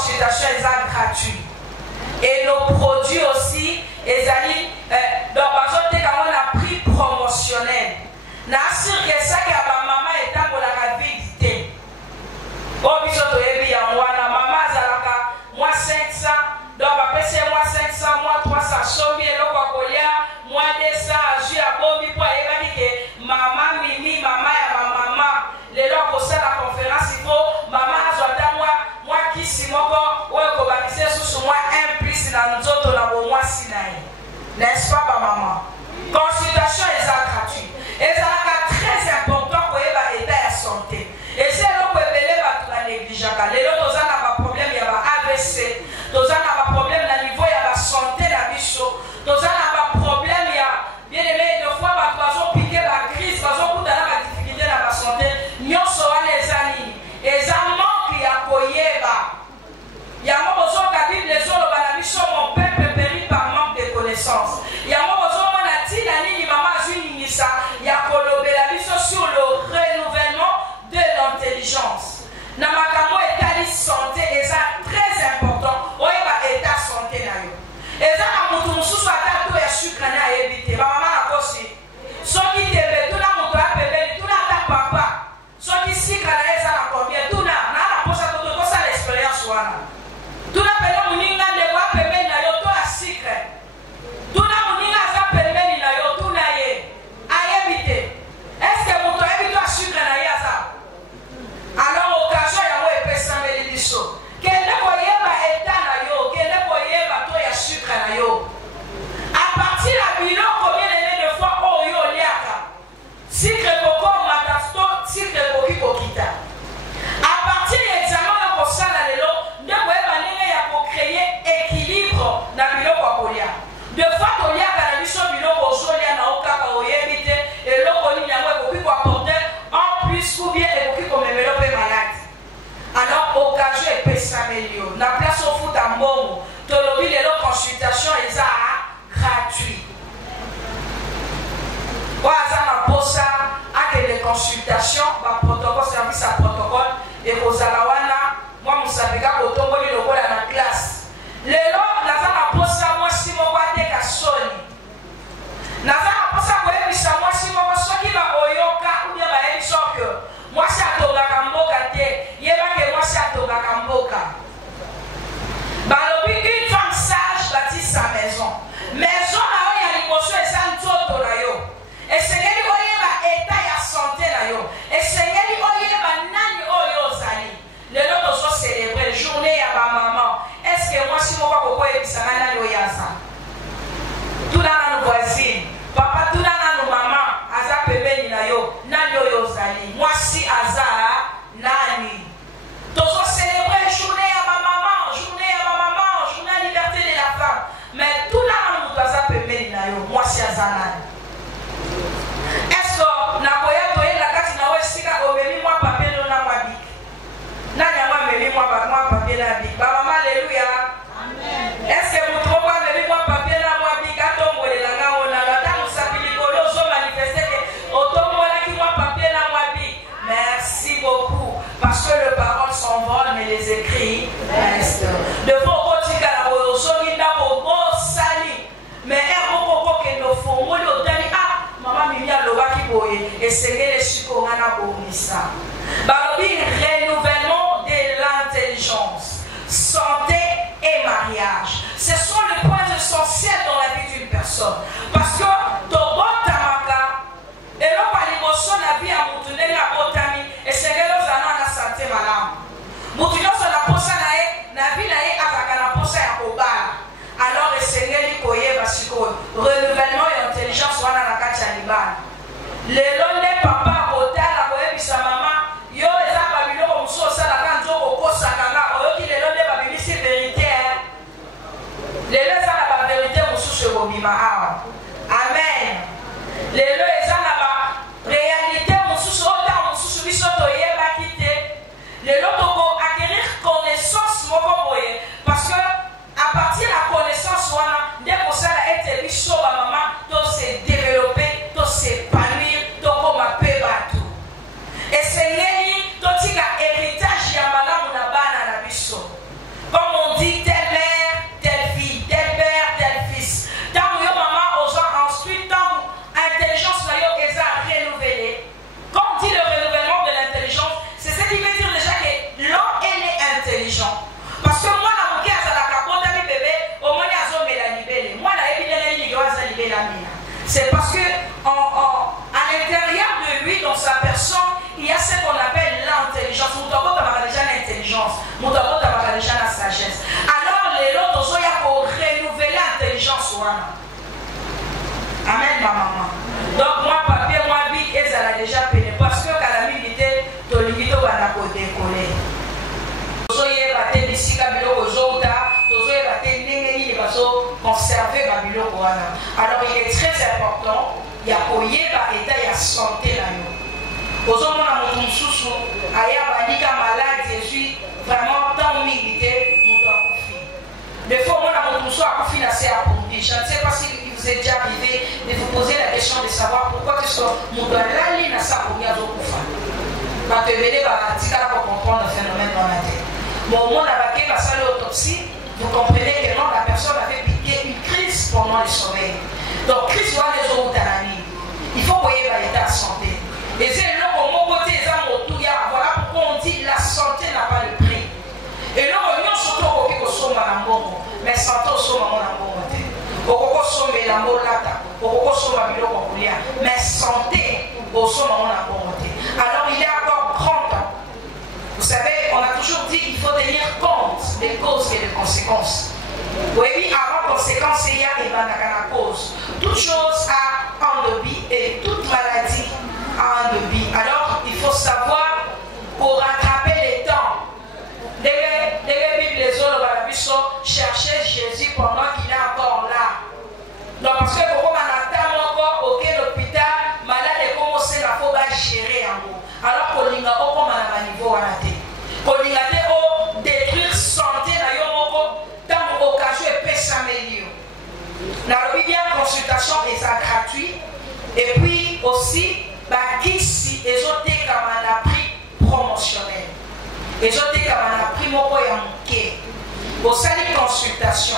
consultations sont gratuites. Et nos produits aussi, donc on a prix promotionnel. Nassir que ça que ma maman est à la visite. Oh, bisoto ebi ya mwana maman zalaka moi 500, donc après c'est moi 500, moi 300, sobi eloko kolia, moi 200, jus à bombi pour ebani que maman mimi, maman ya ma maman, les loko ça la conférence il faut maman azwata moi qui si moko ouais ko bakise sous moi un plus na nzoto na bo moi sinai. N'est-ce pas maman? Consultation est gratuite. Et ça est très important pour l'état de santé. Et c'est là où on peut négliger. Les autres ont un problème, il y a un AVC. D'autres ont un problème au niveau de la santé, la bicho. D'autres ont un problème, il y a bien aimé de fois, ils ont piqué la crise, ils ont eu la difficulté dans la santé. Nous sommes les amis. Et ça manque, il y a Koyeba. Il y a un besoin de la Bible, les autres, la bicho, mon peuple périt par manque de connaissances. Il y a un besoin de la Bible, il y a la vision sur le renouvellement de l'intelligence. Namakamo état de santé est très important. Oui, état santé na yo. Et ça na mutu mususu ata to ya sucre na ebite. Maman na kosi. So qui te be tout na mutu a bébé, tout na ta papa. So qui sucre na eza na combien tout na posa to ko sa l'expérience wana. Tout na pele muninga de wa bébé na yo to a sucre. Tout na muninga za bébé na yo tout na ye. Est-ce que vous avez vu la sucre dans la yaza? Alors, occasion, il y a un peu de sang de l'issue. Quel est le état na yo? Quel est le sucre na yo? À partir de bilan, combien de fois oh yo liaka? Sucre coco, matasto, sucre coqui coquita. À partir de l'examen, on ça là le lot. De quoi il y a pour créer équilibre dans le bilan quoi pour liaka. De fois, on liaka dans le bilan pour jouer na okaka oyebite. Et l'autre, il y a apporter en plus ou bien et pour qu'on développe malade. Alors, occasion et peut s'améliorer. La place au foot à Momo, Tolobi, les consultations, ils sont gratuites. Quoi, ça n'a pas ça, à que les consultations, protocole, service à protocole, et aux alawana, moi, je savais qu'au tombeau, il y a la classe. Les lots, n'a pas ça, moi, si mon boîte est à Sony. N'a pas ça, moi, si mon soki ba oyoka ou bien ba elisho que moi c'est à toga kamboka te yeba que moi c'est à toga kamboka ba lobi une femme sage bâtit sa maison na o ya likoso eza nzoto na yo esengeli oyeba état ya santé na yo esengeli oyeba nani oyo ozali lelo tozo célébrer journée ya ba maman est-ce que moi si mo ba koko ebisanga nani oyaza tout dans nos voisines papa tout dans nos mamans aza pembeni na yo nani oyo ozali mwasi aza nani tozo célébrer journée ya ma maman journée ya liberté de la femme mais tout dans nos aza pembeni na yo mwasi aza nani est-ce que na koya toye la kati na wesika omemi mwa papier no na mwa bik nani ama memi mwa papier na bik ba maman alléluia amen est-ce que vous trouvez memi mwa papier na mwa bik atombolela nga ona merci beaucoup parce que les paroles s'envolent mais les écrits restent. De vos quotidiens la aujourd'hui d'abord bon sali mais un bon que nos formule au dernier ah maman mimia loba qui boye et c'est les chikorana bonissa. Barobi renouvellement de l'intelligence, santé et mariage. Ce sont les points essentiels dans la vie d'une personne parce que et là, par l'émotion, la vie a montré la botami et c'est que nous avons la santé malade. Montré sur la poche la vie a la poche à Oba. Alors, le Seigneur dit qu'il y a renouvellement et intelligence dans la carte à Liban. Les longs des papas, hôtel, la bohème, sa maman, yo, les ababilo, comme ça, la canto, au Kosakanga, qui les longs des babis, c'est vérité. Zoana. Amen, ma maman. Donc, moi, papier, moi, bi, et ça l'a déjà payé. Parce que quand la milité, tu as limité au banako décoller. Soyez batté d'ici, Kabilo, aux autres, soyez batté, n'engagez pas conserver Babilo. Alors, il est très important, il y a koye, état, il y a santé là. Aux autres, on a mon sous-sous, ailleurs, bandika malade, je suis vraiment tant milité, mon doigt couffé. Des fois, on a mon sous à couffé, là, c'est à Bondi. Je ne sais pas si vous êtes déjà arrivé de vous poser la question de savoir pourquoi que ce mon doigt là, il n'a pas Bondi à Zokouffa. Parce que venez, pour comprendre le phénomène dans la tête. Bon, au moment d'attaquer la salle d'autopsie, vous comprenez que non, la personne avait piqué une crise pendant le sommeil. Donc, crise doit les autres à la nuit. Il faut voyer l'état de santé. Et c'est là, au mon côté, voilà pourquoi on dit la santé n'a pas de prix. Et là, on y a surtout au sommet à bon, mais santé au sommet à bon côté. Au sommet à bon lata, au sommet à bon mais santé au sommet à bon côté. Alors, il est encore grand temps. Vous savez, on a toujours dit qu'il faut tenir compte des causes et des conséquences. Oui, avant conséquence, il y a la cause. Toute chose a un débit et toute maladie a un débit. Alors, il faut savoir pour rattraper les temps. Dès les autres, chercher Jésus pendant qu'il est encore là. Donc, parce que pour qu'on attend encore auquel l'hôpital, malade est commencé à faut gérer en haut. Alors qu'on y a au niveau à la tête. Qu'on y a détruire santé na yomoko tant occasion et peut s'améliorer. La bien consultation est gratuite et puis aussi ici les autres comme un prix promotionnel. Les autres comme un prix moko ya moké. Au salle consultation.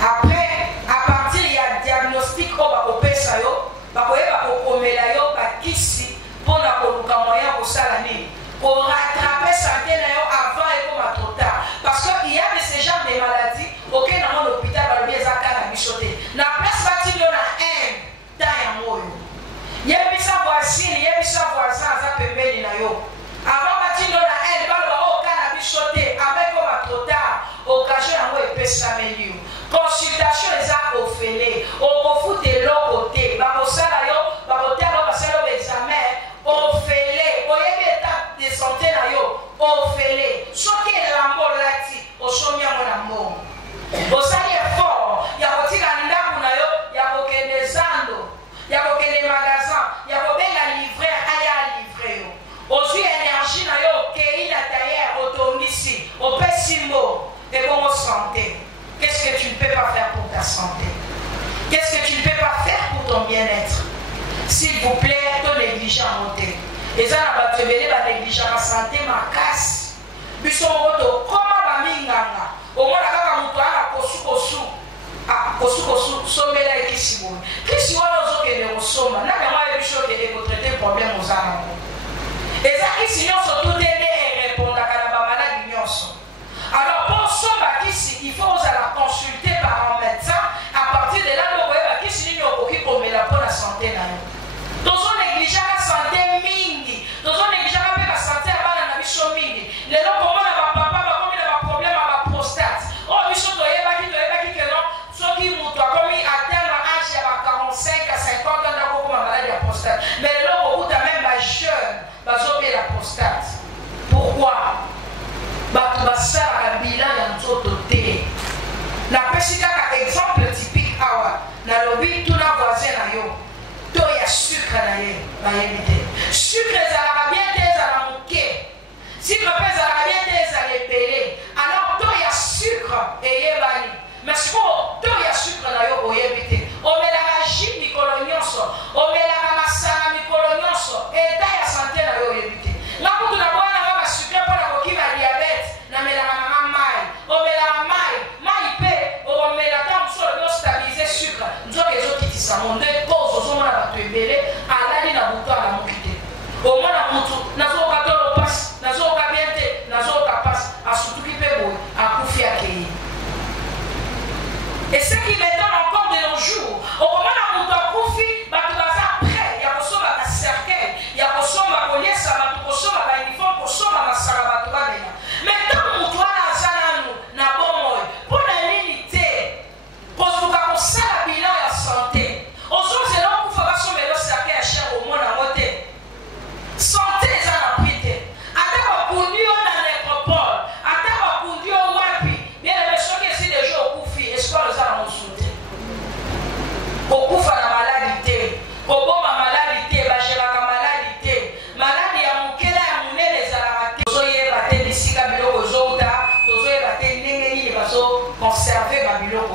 Après à partir il y a diagnostic au ba kopesa yo ba koyeba kokomela yo ici pour na koluka moyen pour ça l'année. Pour rattraper santé avant et comme à trop tard. Parce qu'il y a de ces genres de maladies auxquelles dans l'hôpital, il y a des cas à bichoter. La place bâtie de la haine, il y a des voisines, il y a des voisins, ça peut venir là. Avant bâtie de la haine, il y a des cas à bichoter. Avec comme à trop tard, occasion à peut s'améliorer. Consultation les a offert. On fout de l'autre côté. Bah, ça là, bah, au terme, bah, c'est l'examen. On fait les. De santé na yo ofele soki la mort lati osomi yango na mort osali effort ya kotika ndako na yo ya kokende zando ya kokende magasin ya kobenga livrer aya livrer yo ozwi énergie na yo okei na tailleur otongisi opesi mbo ebongo santé. Qu'est-ce que tu ne peux pas faire pour ta santé? Qu'est-ce que tu ne peux pas faire pour ton bien-être? S'il vous plaît, ton négligent monté. Et ça n'a pas de négligence la santé, ma casse. Puis son moto, comment la minganga? Au moins, la caca moutoua, la kosu, somme là et qui s'y boule. Qui s'y voit dans les autres somme, n'a pas moi eu chaud et vous traiter problème aux animaux. Et ça qui s'y sont tout aidés et répondre à la malade d'union. Alors, pour somme qui s'y, il faut la consulter par un médecin. À partir de là, vous voyez qui s'y n'y a aucun problème pour la santé. Dans son négligence la santé, dans un négligent la santé à la mission mini. Les gens comment la papa va comme il a un problème à la prostate. Oh, mission doit y avoir qui que non. Ceux qui montent comme il atteint l'âge à 45 à 50 ans d'avoir comme maladie à la prostate. Mais les gens beaucoup même la jeune va sauver la prostate. Pourquoi? Bah ça a bilan dans tout côté. La pesika exemple typique awa. Na lobby tout la voisin na yo. To ya sucre na ye ba éviter. Sucre ezalaka bien te ezala moke. Sucre mpe ezalaka bien te ezala ebele. Alors to ya sucre eyebani. Mais siko to ya sucre na yo oyebi te. Omelaka jus mikolo nyonso. Omelaka masala mikolo nyonso. Eta ya santé na yo oyebi te. Nga kutu na bwana nga basucre mpona kokima diabete. Namelaka nanga mai. Omelaka mai. Mai mpe omelaka mosolo stabiliser sucre. Nzoka ezokitisa monde cause ozomona bato ebele alali na butu ala mokite. Au moins, nazo katolo passe, nazo kabiente, nazo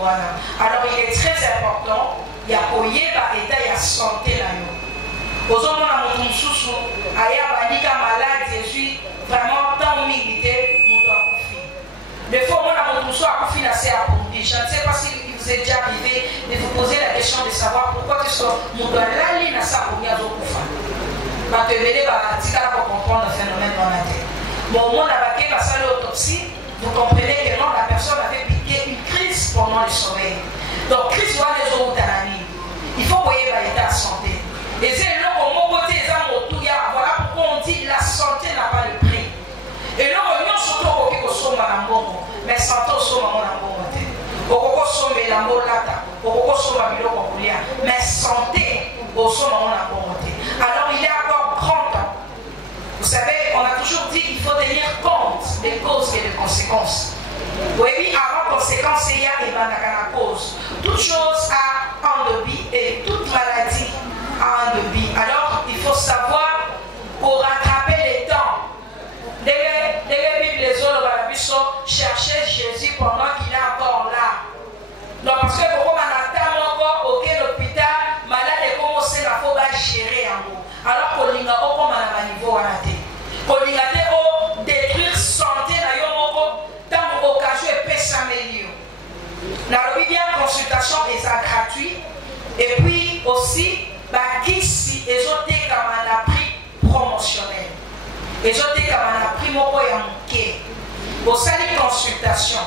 Alors il est très important, il y a l'état de la santé. Aux hommes, on a mon sous, ailleurs, on malade, je suis vraiment tant milité, mon doigt couffé. Des fois, on a mon sous à couffé, c'est approndi. Je ne sais pas si vous êtes déjà arrivé de vous poser la question de savoir pourquoi que mon doigt là, il n'a pas couffé à couffé. Parce que venez, pour comprendre le phénomène dans la tête. Bon, au moment où on a fait l'autopsie, vous comprenez que non, la personne avait piqué une crise pendant le sommeil. Donc, crise doit les autres à il faut qu'il y ait l'état de santé. Et c'est là au mon côté, voilà pourquoi on dit la santé n'a pas de prix. Et là, on a surtout au sommet à mon mais santé au sommet à mon côté. Au sommet à mon lata, au sommet à mon mais santé au sommet à mon côté. Alors, il est encore grand temps. Vous savez, on a toujours dit qu'il faut tenir compte des causes et des conséquences. Oui, avant conséquence, il y a la cause. Toute chose a un débit et toute maladie a un débit. Alors, il faut savoir pour rattraper les temps. Dès que les autres chercher Jésus pendant qu'il est encore là. Donc, parce que pour qu'on attend encore auquel l'hôpital, malade est commencé à faut gérer en haut. Alors qu'on y a au niveau à la tête. Qu'on y a détruire santé dans yomoko dans l'occasion et peut s'améliorer. La bien consultation est gratuite et puis aussi ici les autres comme un prix promotionnel. Les autres comme un prix moko ya muke. Au sein de consultation.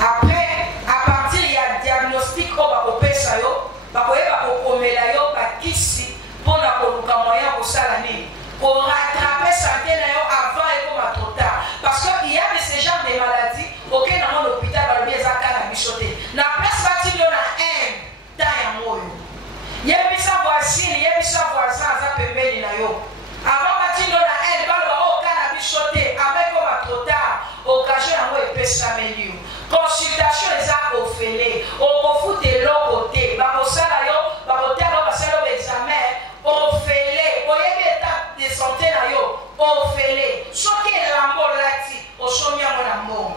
Après à partir il y a diagnostic au ba opesa yo ba koyeba ko komela yo ba kisi pona ko luka moyen ko sala nini. Pour rattraper santé avant et comme trop tard. Parce qu'il y a ces genres de maladies auxquelles dans l'hôpital, dans le biais de la bichoté. La place bâtie de la haine, dans un mot. Il y a des voisines, il y a des voisins, ça peut mener là. Avant bâtie de la haine, dans le cannabis sauté, avec comme trop tard, occasion à moi, il peut s'améliorer. Consultation les a offert, on fout de l'autre côté, au salaire, au terme, au examen, on fait les, on y a étape de santé là yo, on fait les, ce qui est la mort là, au sommet à la mort.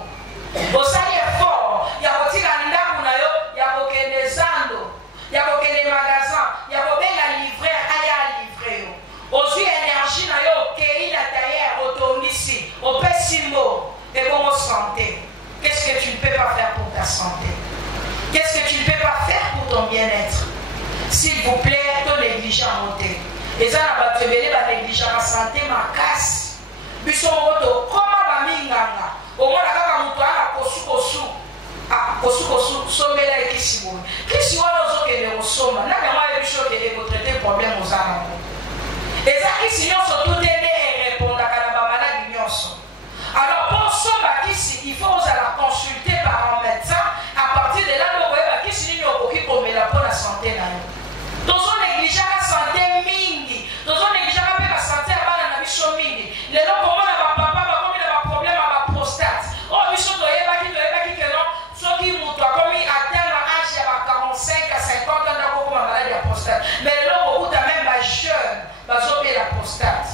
Au salaire fort, il y a aussi un ndaku na yo, il y a aucun des andos, il y a aucun des magasins, il y a aucun la livrer, à livrer yo. Aux yeux énergie na yo, qui est la taillère, au tourne ici, au pessimo, et bon santé. Qu'est-ce que tu ne peux pas faire pour ta santé? Qu'est-ce que tu ne peux pas faire pour ton bien-être? S'il vous plaît, ton négligent monté. Et ça, on va te donner la négligence la santé, ma casse. Puis son moto, comment va minganga? Au moins, la moutoua, la kosu. Ah, kosu, sommet-là et qui s'y voit. Qui s'y voit dans ce qu'elle est au sommet? N'a pas mal de choses qui est pour traiter le problème aux âmes. Et ça, qui s'y sont tout aidés et répondre à la malade d'union. Alors, pour sommet, il faut la consulter par un médecin. À partir de là, vous voyez, qui s'y est pour la bonne santé. Dans son négligence la santé mingi, dans son négligence la santé à la mission mingi. Les gens comment la papa comme il a un problème à la prostate. Oh mission doit y qui que non, ceux qui montent comme il atteint l'âge à 45 à 50 ans d'accord comme maladie à la prostate. Mais les gens beaucoup même pas jeune, bah oublier la prostate.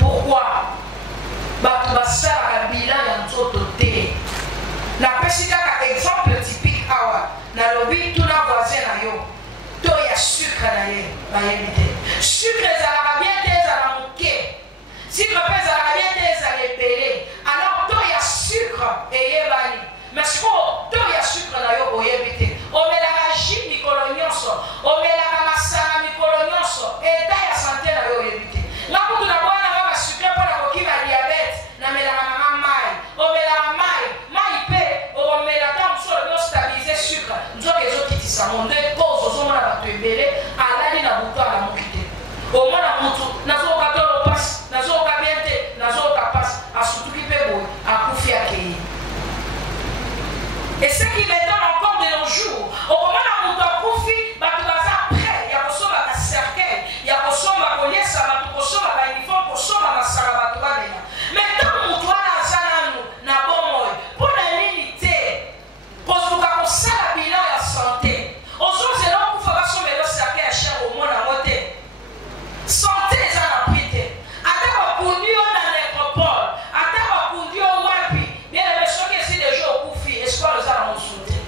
Pourquoi? Bah tu vas ça à bilan dans tout côté. La pesika exemple typique awa, na lobby tout la voisine à yo. Il y a sucre dans les sucre, ça va bien à la mouquée. Si le pèse à la bien à l'épélé, alors il y a sucre et il y a mais si il y a sucre dans les oyebi. On met la gym nicolonioso, on met la massana nicolonioso, et il y a santé dans les oyebi. Là, pour tout d'abord, on a sucre pour la coquille à diabète, on met la maille, on met la maille paix, on met la table sur le stabiliser sucre. Nous avons les autres qui disent ça, on est pause, on a la tuébélé, à la bouton à la mouquité. Au moins, la moutou, nous avons 14 passes, nous avons 20, nous avons 4 passes, à surtout qui peut beau, à couper à qui. Et ce qui m'étonne encore de nos jours, au moment où on a couffé, bah tu vas après, il y a besoin d'un cercueil, il y a besoin d'un collier, ça va tout besoin d'un uniforme, besoin d'un sarabatu va bien. Mais tant que toi na zana nous, na bon moi, pour la limiter, pour que ça la bilan la santé. On se dit là pour faire son mélo cercueil à cher au monde à moté. Santé ça la prité. Attends pour nous on a l'écropole, attends pour nous on wapi. Bien les gens qui essaient de jouer au couffé, espoir les armes sauter.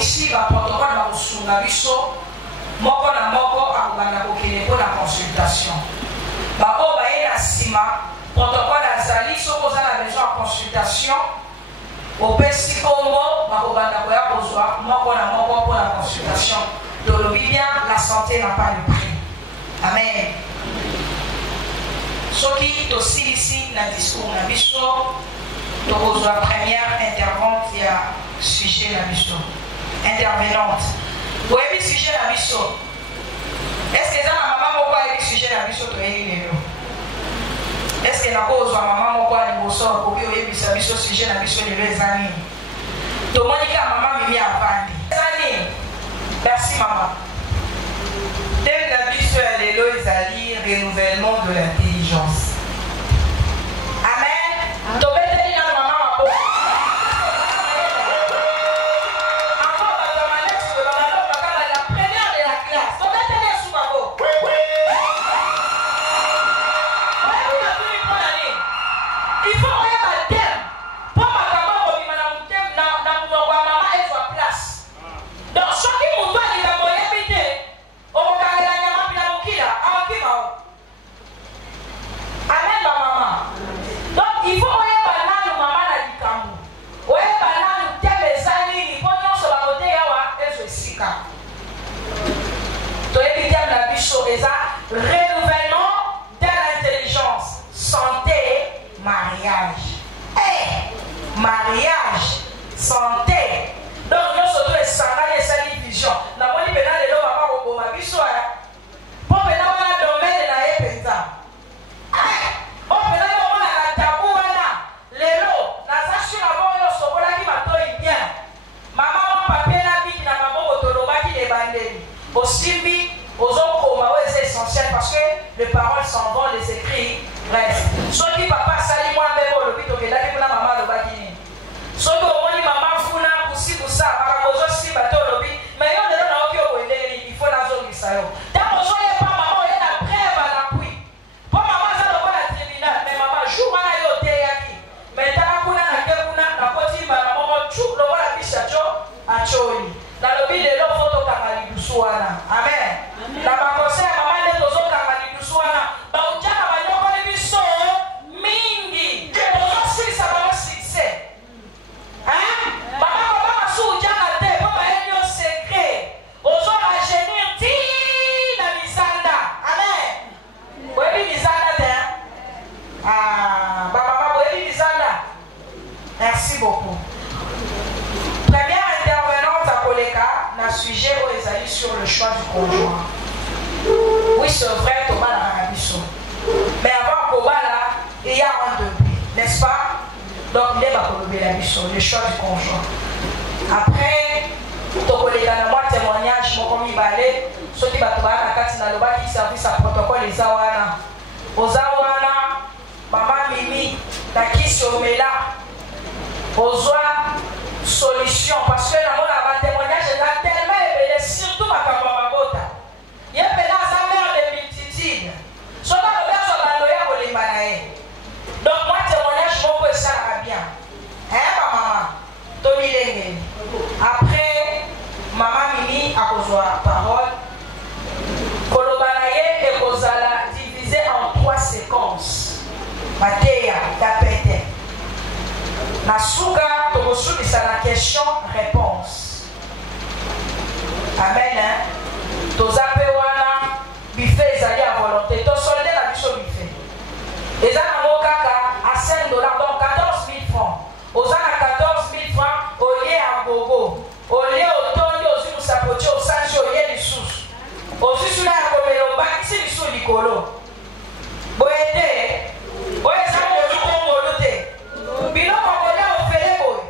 ici va protocole va kusunga biso moko na moko akobanda kokende mpo na consultation baoyo baye na nsima protocole azali soki oza na besoin ya consultation opesi kombo bakobanda koya kozwa moko na moko mpo na consultation tolobi bien la santé n'a pas de prix. Amen. Soki tosilisi na discours na biso tokozwa première intervenante ya sujet na biso intervenante oyebi sujet na biso est-ce que eza na mama moko ayebi sujet na biso toyebi lelo est-ce que nakozwa mama moko ya liboso okoki oyebisa biso sujet na biso lelo eza nini tomoni ka mama mimi avandi eza nini merci mama thème na biso ya lelo ezali renouvellement de l'intelligence. Amen. Tobeteli na mama mabo. Encore dans ma lettre de la première de la classe. Tobeteli sous babo. Il faut regarder le thème. Pour ma maman ko bima na thème na monoko ya mama ezwa place. Donc soki mutu alinga boyebi te okokalela nyama mpina mokila awakima o. Amen ba mama. Donc il faut oyeba nanu mama na likambo oyeba nanu thème eza nini mpo nyonso bakote yawa ezwa esika toyebi thème na biso eza renouvellement de l'intelligence santé mariage. Mariage santé donc nyonso to esangani esali vision namoni mpena lelo mama koboma biso ya mpo mpena wana domaine na ye mpenza opena yo monaka tabu wana lelo naza sur avant oyo osokolaki matoi bien mama mwa papie na biki na maboko tolobaki na ebandeli osimbi ozokoma oyo eza essentiel parce que les paroles s'en vont les écrits restent soki papa asali mwa mbebe olobi tokendaki kuna mama alobaki nini soki omoni mama funa kusikusa makambo ozosimba te olobi me yo lelo naoki okoendeli il faut nazongisa yo ntango ozoyepa mama oye na brève à l'appui mpo mama aza lokola tribunal me mama jour wana yo oteyaki me ntaka kuna nake kuna nakoti mbala moko cu lokola bisacho acholi nalobi lelo fo tokanga lidusu wana amen na bakose ya mama nde tozokanga lidusu wana bautaka banyokoli biso mingi tozosilisa bango succès mama kobanga su ujanga te mpo bayebi yo secret ozoragenir ti na misanda amen boyebi misanda te bamama boyebi misanda merci beaucoup. Première intervenante à Koleka na sujet où ils allaient sur le choix du conjoint. Oui, c'est vrai, Thomas l'a rabisso. Mais avant Kobala, il y a un degré, n'est-ce pas? Donc, il est le choix du conjoint. Après, Tokoleka na moi témoignage, mon commis balé, ceux qui battent la carte na loba qui service à protocole les awana. Aux awana, maman Mimi, la qui se met là. Aux solution parce que la mona témoignage est tellement élevé surtout ma kamabota il y a pena sa mère de multitude so dans le verso baloya kolembanae donc moi témoignage mon peut ça bien ma maman Tony Lengel après maman Mimi a kozwa parole kolobanaye et kozala divisé en 3 séquences mateya tapete Nasuga tokosuki c'est la question-réponse. Amen. Tozape wana buffet ezali à volonté. To solde la biso buffet. Eza na mokaka à $5 donc 14 000 francs. Oza na 14 000 francs olie à gogo. Olie otondi ozi musapoti osanji olie lisusu. Osusu na komelo bakisi biso likolo. Boyete. Oyeza mo lukongo lute. Biloko kolia ofele boy.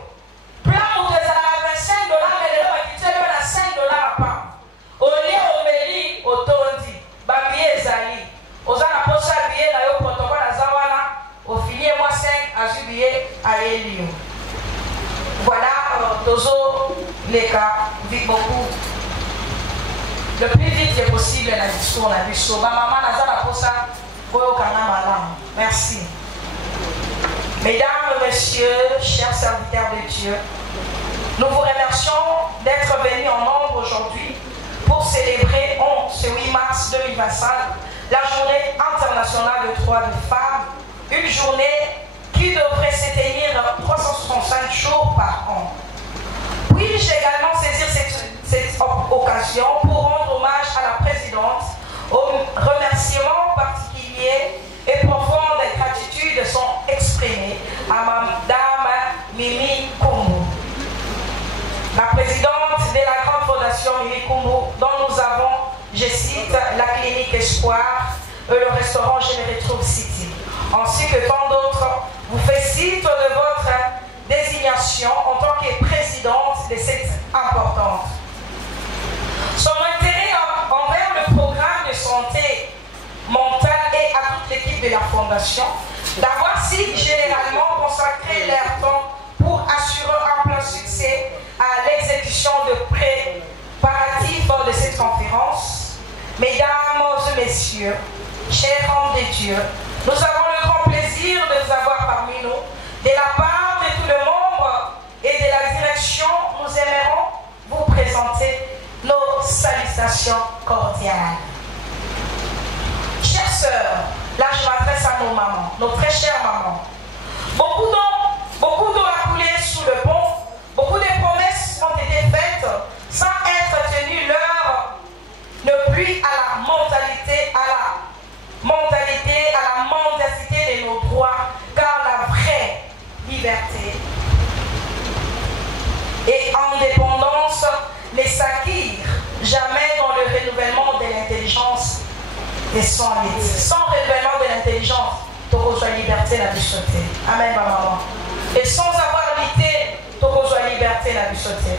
Plan moto ezalaka $25 mais lelo bakiteli na $5 pa. Olie omeli otondi. Babiye ezali. Oza na posa biye na yo protocole aza wana. Ofilie moi 5 azwi biye ayeli yo. Voilà, tozo leka vite beaucoup. Le plus vite possible la discours na biso. Ba maman naza na posa koyo kana malamu. Merci. Mesdames, Messieurs, chers serviteurs de Dieu, nous vous remercions d'être d'être venus en nombre aujourd'hui pour célébrer ce 8 mars 2025 la journée internationale de droits des femmes, une journée qui devrait s'éteindre 365 jours par an. Puis-je également saisir cette occasion pour rendre hommage à la présidente, aux remerciements particuliers et profondes gratitudes sont exprimés à Madame Mimi Kumbu, la présidente de la grande fondation Mimi Kumbu, dont nous avons, je cite, la clinique Espoir et le restaurant Je me retrouve City, ainsi que tant d'autres, vous félicite de votre désignation en tant que présidente de cette importante. Son intérêt envers le programme de santé mentale et à toute l'équipe de la Fondation d'avoir si généralement consacré leur temps pour assurer un plein succès à l'exécution de préparatifs de cette conférence. Mesdames et messieurs, chers hommes de Dieu, nous avons le grand plaisir de vous avoir parmi nous. De la part de tout le monde et de la direction, nous aimerons vous présenter nos salutations cordiales. Chères sœurs, là je m'adresse à nos mamans, nos très chères mamans. Beaucoup d'eau a coulé sous le pont, beaucoup de promesses ont été faites sans être tenues l'heure ne plus à la mentalité, à la mendacité de nos droits, car la vraie liberté et indépendance ne s'acquiert jamais dans le renouvellement de l'intelligence et sans lutte. Sans renouvellement de l'intelligence, tu auras la liberté, la vie sautée. Amen, maman. Et sans avoir lutté, tu auras la liberté, la vie sautée.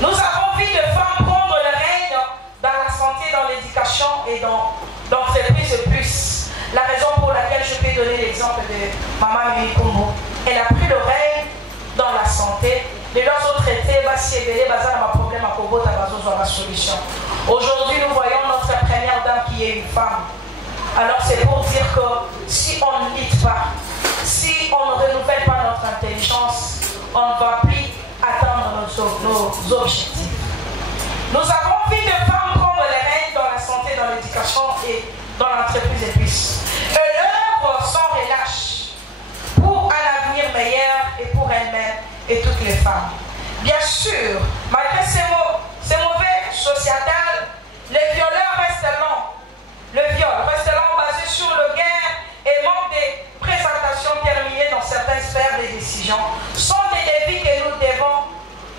Nous avons vu de femmes prendre le règne dans la santé, dans l'éducation et dans l'entreprise plus. La raison pour laquelle je peux donner l'exemple de Maman Mimi Kumbu, elle a pris le règne dans la santé. Les autres traités, si elle a un problème à Kobo, tu as la solution. Aujourd'hui, nous voyons notre première dame qui est une femme. Alors c'est pour dire que si on ne lutte pas, si on ne renouvelle pas notre intelligence, on ne va plus atteindre nos objectifs. Nous avons vu de femmes prendre les règnes dans la santé, dans l'éducation et dans l'entreprise et plus. Et l'œuvre sans relâche pour un avenir meilleur et pour elles-mêmes et toutes les femmes. Bien sûr, malgré ces mauvais sociétals, les violeurs restent lents. Le viol reste lent basé sur le guerre et manque de présentation terminée dans certaines sphères de décision sont des défis que nous devons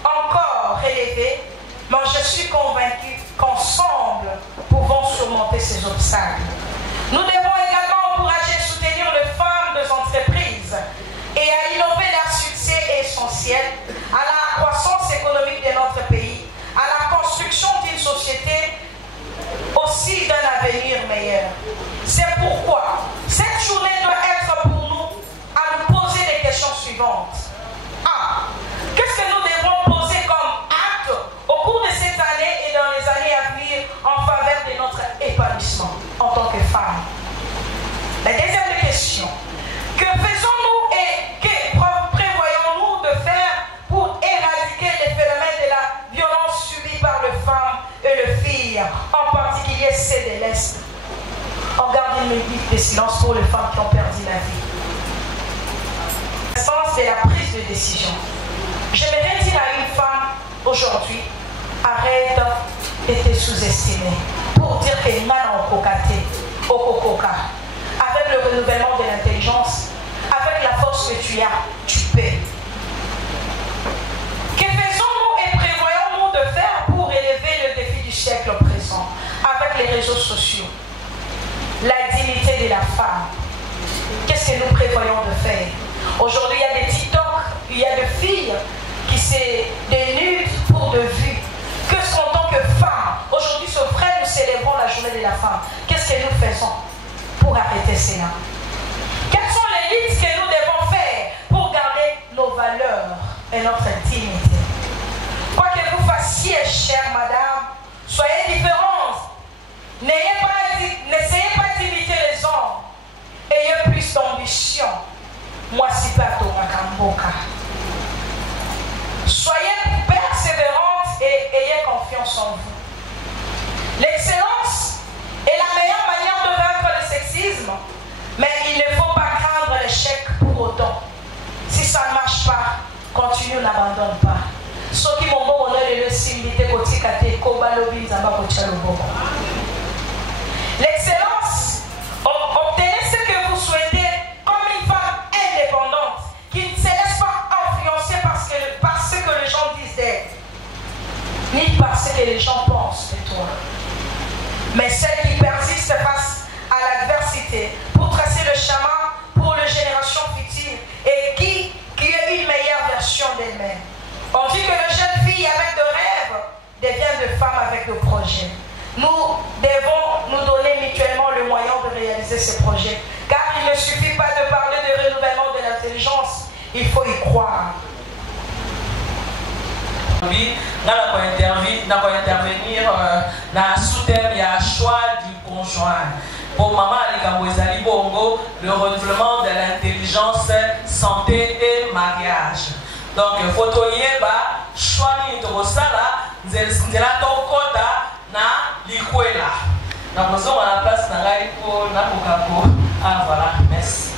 encore relever, mais je suis convaincu qu'ensemble, pouvons surmonter ces obstacles. Nous devons également encourager et soutenir les femmes des entreprises et à innover leur succès essentiel à la croissance économique de notre pays, à la construction d'une société aussi d'un avenir meilleur. C'est pourquoi cette journée doit être pour nous à nous poser les questions suivantes. 1. Qu'est-ce que nous devrons poser comme acte au cours de cette année et dans les années à venir en faveur de notre épanouissement en tant que femme? La deuxième question. Que faisons-nous et que prévoyons-nous de faire pour éradiquer les phénomènes de la violence subie par les femmes et les filles, en particulier celles de l'Est? On garde une minute de silence pour les femmes qui ont perdu la vie. Le sens de la prise de décision. J'aimerais dire à une femme aujourd'hui, arrête de te sous-estimer. Pour dire que nous avons au cococa. Avec le renouvellement de l'intelligence, avec la force que tu as, tu peux. Que faisons-nous et prévoyons-nous de faire pour élever le défi du siècle présent avec les réseaux sociaux? La dignité de la femme. Qu'est-ce que nous prévoyons de faire? Aujourd'hui, il y a des TikTok, il y a des filles qui se dénudent pour de vue. Qu'est-ce qu'en tant que femme, aujourd'hui, ce vrai, nous célébrons la journée de la femme. Qu'est-ce que nous faisons pour arrêter cela? Quelles sont les luttes que nous devons faire pour garder nos valeurs et notre dignité? Quoi que vous fassiez, chère madame, soyez différentes. N'essayez pas d'imiter les hommes. Ayez plus d'ambition. Moi, si pas Makamboka. Soyez persévérantes et ayez en vous. L'excellence est la meilleure manière de vaincre le sexisme, mais il ne faut pas craindre l'échec pour autant. Si ça ne marche pas, continue, n'abandonne pas. L'excellence, obtenez ce que vous souhaitez comme une femme indépendante qui ne se laisse pas influencer par ce que les gens disent d'elle, ni par ce que les gens pensent de toi, mais celle qui persiste face à l'adversité pour tracer le chemin pour les générations futures et qui est une meilleure version d'elle-même. On dit que les jeunes filles avec de rêves deviennent de femmes avec de projets. Nous devons nous donner mutuellement le moyen de réaliser ces projets. Car il ne suffit pas de parler de renouvellement de l'intelligence, il faut y croire. Oui, nous allons intervenir dans le sous-thème, il y a choix du conjoint. Pour Maman Alikambouezali Bongo, le renouvellement de l'intelligence, santé et mariage. Donc, photo yeba, choix ni tokosala, nzela tokota na likwela. Na mozo à la place na ngai po na kokako. Ah voilà, merci.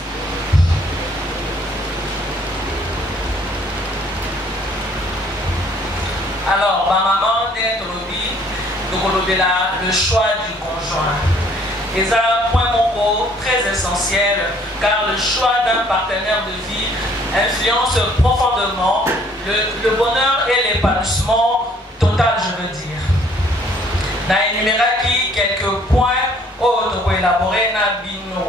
Alors, ma maman d'Etolobi, le choix du conjoint. Et ça, point mon très essentiel, car le choix d'un partenaire de vie influence profondément le bonheur et l'épanouissement total, je veux dire. Dans énuméré quelques points pour élaborer na bino.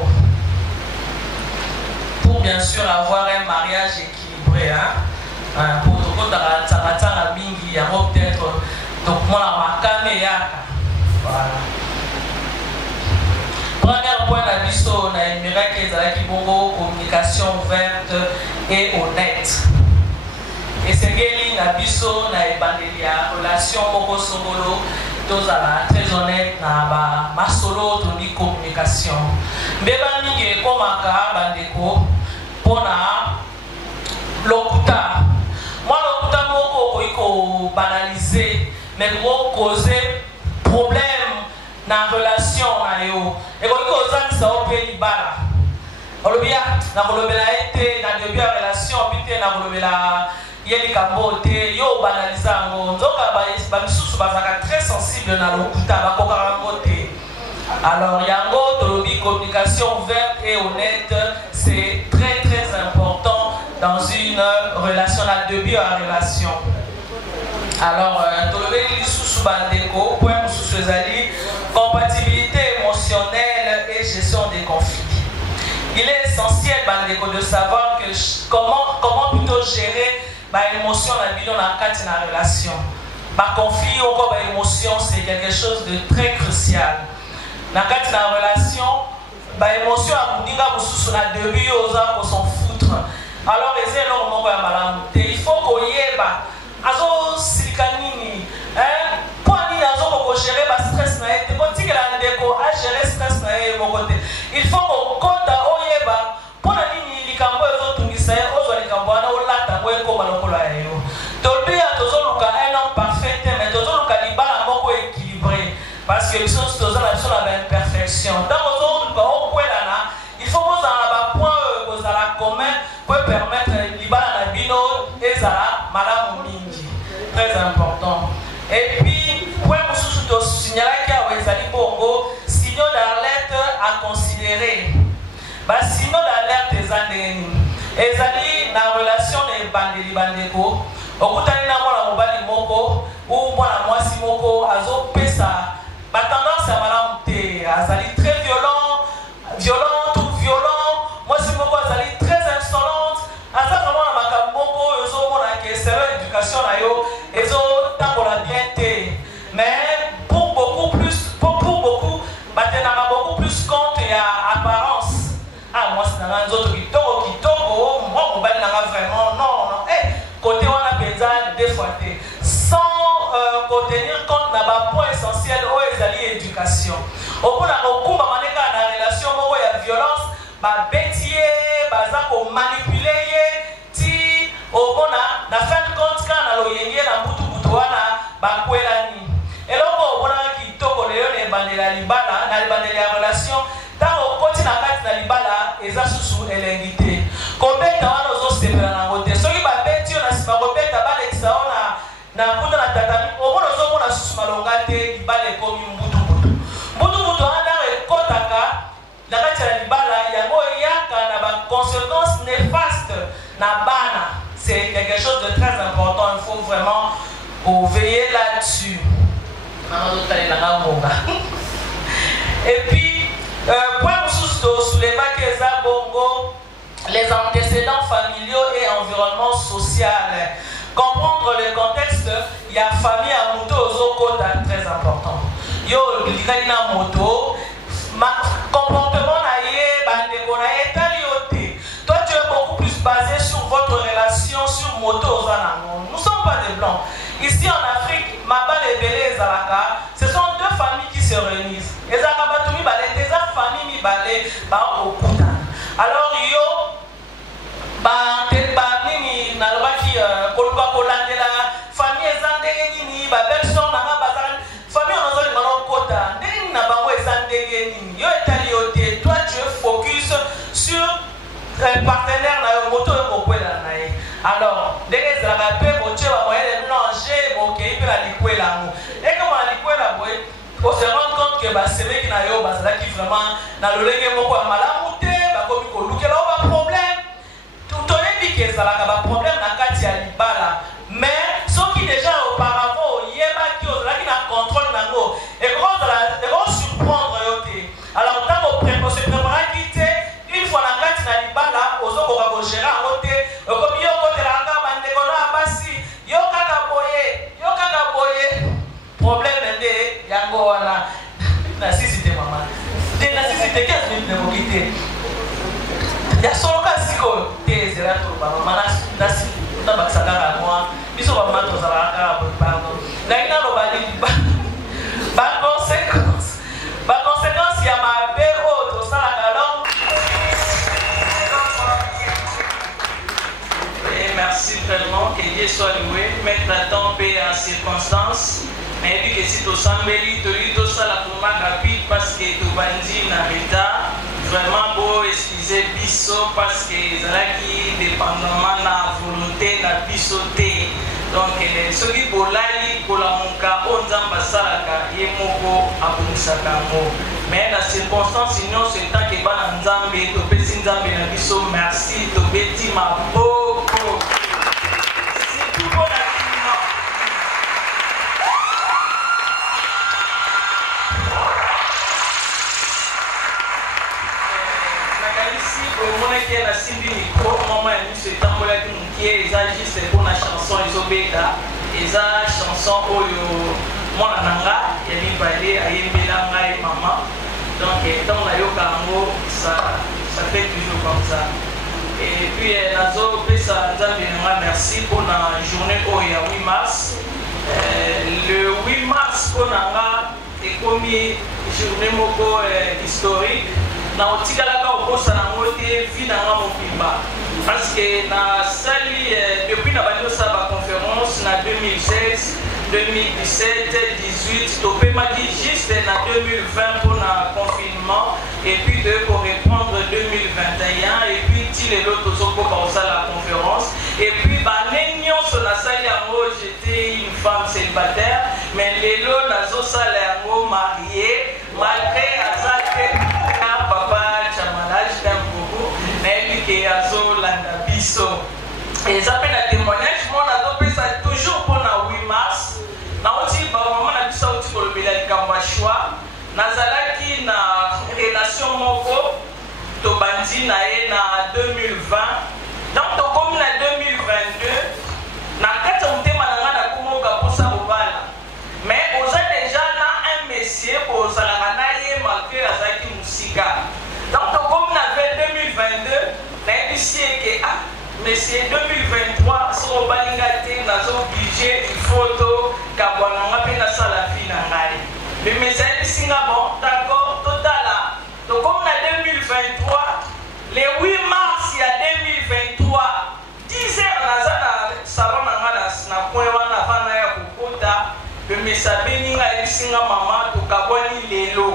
Pour bien sûr avoir un mariage équilibré. Hein? Pour il y a peut-être donc moi la voilà. Premier point la biso na énuméré que bongo communication ouverte et honnête. Et c'est que la biso na ebandelia relation moko songolo tozala très honnête na ma solo toni communication. Mbeba mingi komaka bandeko pona lokuta. Moi lokuta moko ko banaliser mais ko causer problème na relation na yo. Et ko ozangisa ope libala. Olobia na kolobela ete na début ya relation bité na kolobela yeli kambote yo banaliza ngo nzoka ba misusu bazaka très sensible na lokuta ba kokara ngote. Alors yango tolobi communication ouverte et honnête, c'est très très important dans une relation à début ya relation. Alors tolobi lisusu bandeko point mususu ezali compatibilité émotionnelle et gestion des conflits. Il est essentiel bandeko de savoir que comment plutôt gérer l'émotion dans la relation. Le conflit ou l'émotion, c'est quelque chose de très crucial. Dans la relation, l'émotion a début aux gens pour s'en foutre. Alors, il faut qu'on y ait azo silikanini pour gérer le stress na ete ko tikela ndeko a gérer stress na ye mokote. Il faut qu'on compte oyeba pour nini likambo ezotungisa ozwa likambo wana olata ko balokolo ya yo. Tolbi atozoluka un homme parfait mais tozoluka libala moko équilibré parce que les choses tozala sur la imperfection. Dans ozoluka okwelana, il faut que za ba point kozala commun pour permettre libala na bino ezala malamu mingi. Très important. Et puis point mususu to signaler que ezali bongo signaux d'alerte à considérer. Ba signaux d'alerte ezali na relation de bandeli bandeko okutani na mwana mobali moko ou mwana mwasi moko azopesa ba tendance ya malamu te, azali très violente ou violent, mwasi moko azali très insolente, aza vraiment na makambo moko ezomona ke c'est l'éducation na yo ezotambola bien te. Mais pour beaucoup batenaka beaucoup plus compte ya apparence. Ah, moi c'est dans nzoto kitoko moi mobali nanga vraiment non côté wana penza des fois sans contenir compte na ba point essentiel o ezali éducation. Opona okumba maneka na relation moko ya violence ba betier baza ko manipuler ye ti opona na fin de compte kana lo yenge na mutu wana ba kwela ni. Et libala na libandeli ya relation tango koti na kati na libala eza susu elengite kobeta wana ozosepela nango te soki babeti yo na nsima kobeta balekisa yo na kuna na tatami omona ozomona susu malonga te libala ekomi mbutu wana ntango ekotaka na kati ya libala yango eyaka na baconséquence néfaste na bana. C'est quelque chose de très important, il faut vraiment veiller là-dessus. Et puis, point pour soulever que bongo, les antécédents familiaux et environnement social. Comprendre le contexte, il y a famille à moto aux très important. Yo, l'Ikalina moto, comportement naïe, bandeko naïe, talioté. Toi, tu es beaucoup plus basé sur votre relation, sur moto. Nous ne sommes pas des blancs. Ici en Afrique, Mabal et Belé et Zalaka, ce sont deux familles qui se réunissent. Et Zakabatumi Balé, des familles Balé, au Koutan. Alors, yo, nini nalobaki koluka kolandela famille ezandenge nini babelson nanga bazala famille onozoli malokota ndenge na bango ezandenge nini yo etali yo te toi tu es focus sur partenaire na yo moto ekokwela na ye alors ndenge ezalaka mpe botie bamoyen de mélanger bokei mpe na likwela yango ekoma na likwela boye ose rendre compte ke basemeki na yo bazalaki vraiment na lolenge moko ya malamu te bakomi kolukela o baproblème toyebi ke ezalaka baproblème na kati ya libala mais soki déjà auparavant oyebaki ozalaki na contrôle nango ekosurprendre yo te alors ntango se préparaki te une fois na kati na libala ozokoka kogérer yango te okomi yo kotelaka bandeko na basi yo kaka boye problème nde yango wana nasisite mama te nasisite 15 minutes nekoki te ya soloka sikoyo te ezela toloba mama nabakisa kaka mwa biso bamama tozalaka kaka pardon ngai naloba nini baconséquence ya mabe oyo tosalaka donc. Merci vraiment, que Dieu soit loué. Mettre la temps paix en circonstance. Mais puis que si tu sambeli, tu ça la pour rapide parce que tu bandis na retard. Vraiment beau excuser biso parce que zalaki dépendamment na volonté na biso te. Donc ce qui bolali kola monka onzamba salaka ye moko abunisaka ngo. Mais la circonstance sinon c'est tant que bana nzambe to pesi nzambe na biso merci to beti maboko. C'est tout bon accueillement. Ici, au moment où la Sylvie micro, maman a mis ce temps pour la qui est juste pour la chanson Isobeta, et la chanson Oyo Monananga, et il va aller à Yembelanga et maman. Donc, dans la Yokango, ça fait toujours comme ça. Et puis, Nazo Pesa Nzambinanga, merci pour la journée Oya 8 mars. Le 8 mars, Konanga est comme une journée moko historique. Na otikalaka okosa na ngote vi na nga mobimba parce que na sali depuis na bandi osala baconférence na 2016 2017 18 topemaki juste na 2020 pour na confinement et puis pour reprendre 2021 et puis ti lelo tozokoka osala la conférence et puis bane nyonso na sali yango j'étais une femme célibataire mais lelo nazosala yango mariée malgré azate papa chamalage d'un beaucoup mais que azo landa biso et ça fait la témoignage mon adopé ça toujours pour la 8 mars na oti ba maman na biso oti ko le bilal kamba choix nazalaki na relation moko to bandi na ye na 2020 donc to comme na 2022 na kata mutema na ngana kumoka posa bobala mais oza déjà na un monsieur pour salaka na ye malgré azaki musika. Donc, comme on avait 2022, on a décidé que, mais c'est 2023, si on va l'ingérer dans un budget, il faut que on appelle ça la vie. Le message de Singapour, d'accord, total. Donc, comme on a 2023, le 8 mars, il y a 2023, 10 heures, on a salon na point wana fana ya kokota, le message de Singapour maman, to kabwani lelo.